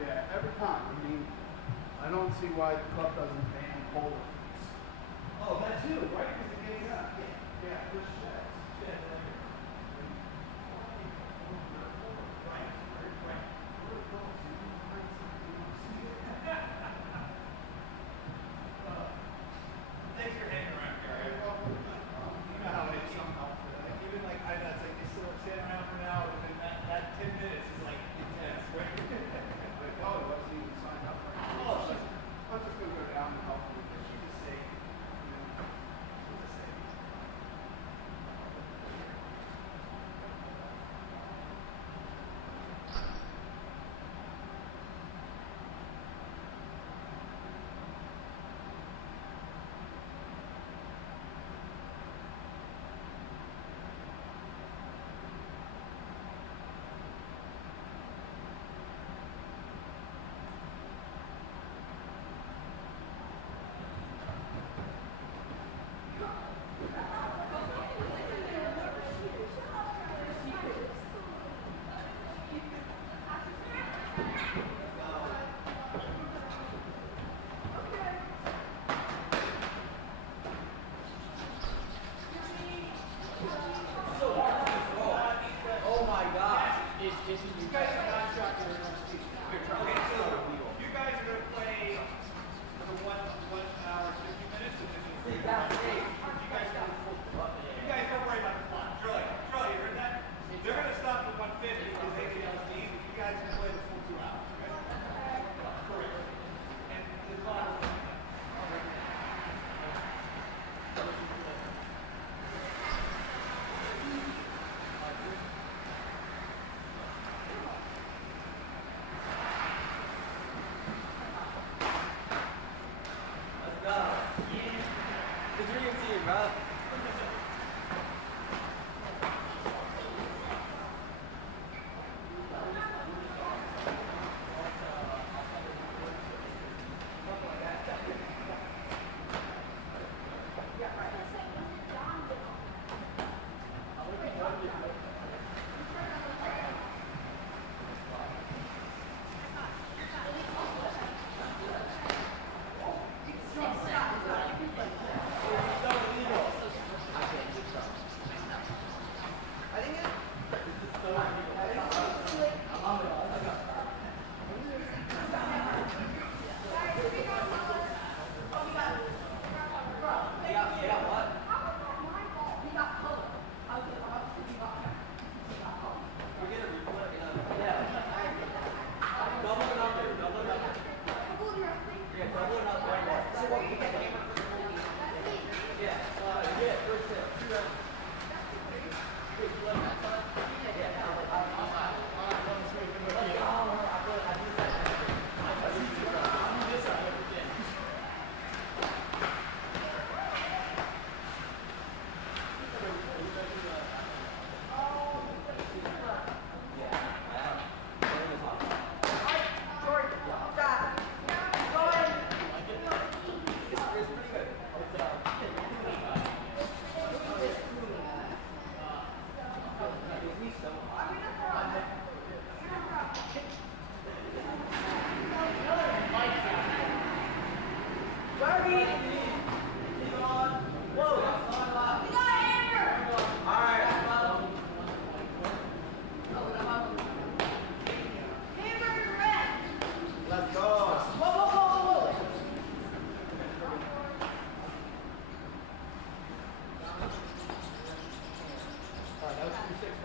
Yeah, every time. I mean, I don't see why the club doesn't ban bowling. Oh, that too, right? Because it gets up. Yeah, push sheds. Thanks for hanging around, Gary. You know how it is somehow. Like, even like, I know, it's like you still stand around for an hour, but then that 10 minutes is like intense, right? Like, oh, let's see, sign up. Oh, it's I'm just going to go down and help you. she's just saying, you know, she's just saying. Oh my gosh. You guys are not shocking or not speaking. Okay, so you guys are going to play for 1 hour, 50 minutes, and then you guys don't worry about the clock. Charlie, you heard that? They're going to stop at 150 because they need LCs, but you guys can play the full 2 hours, okay? Correct. And the clock will The dream team, bro.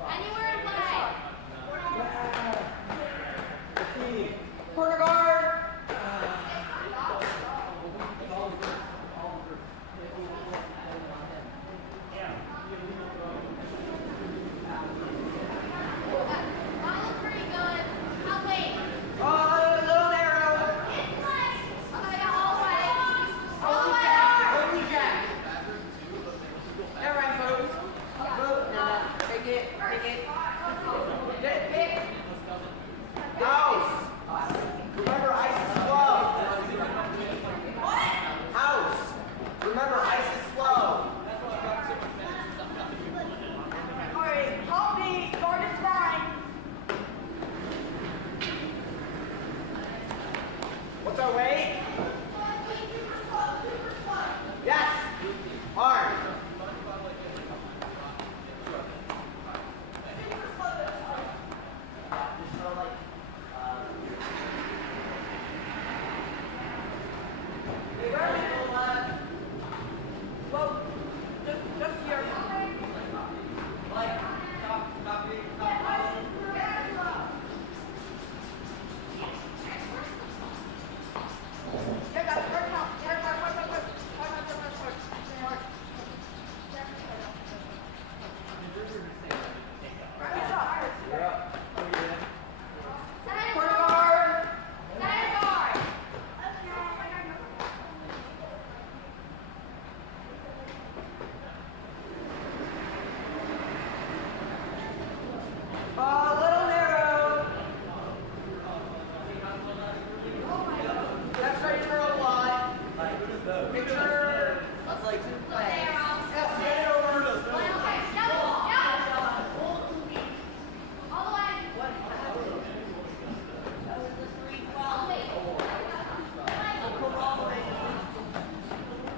Anywhere in play. Corner guard. Mine looks pretty good. I'll wait. Oh, little arrow. So wait.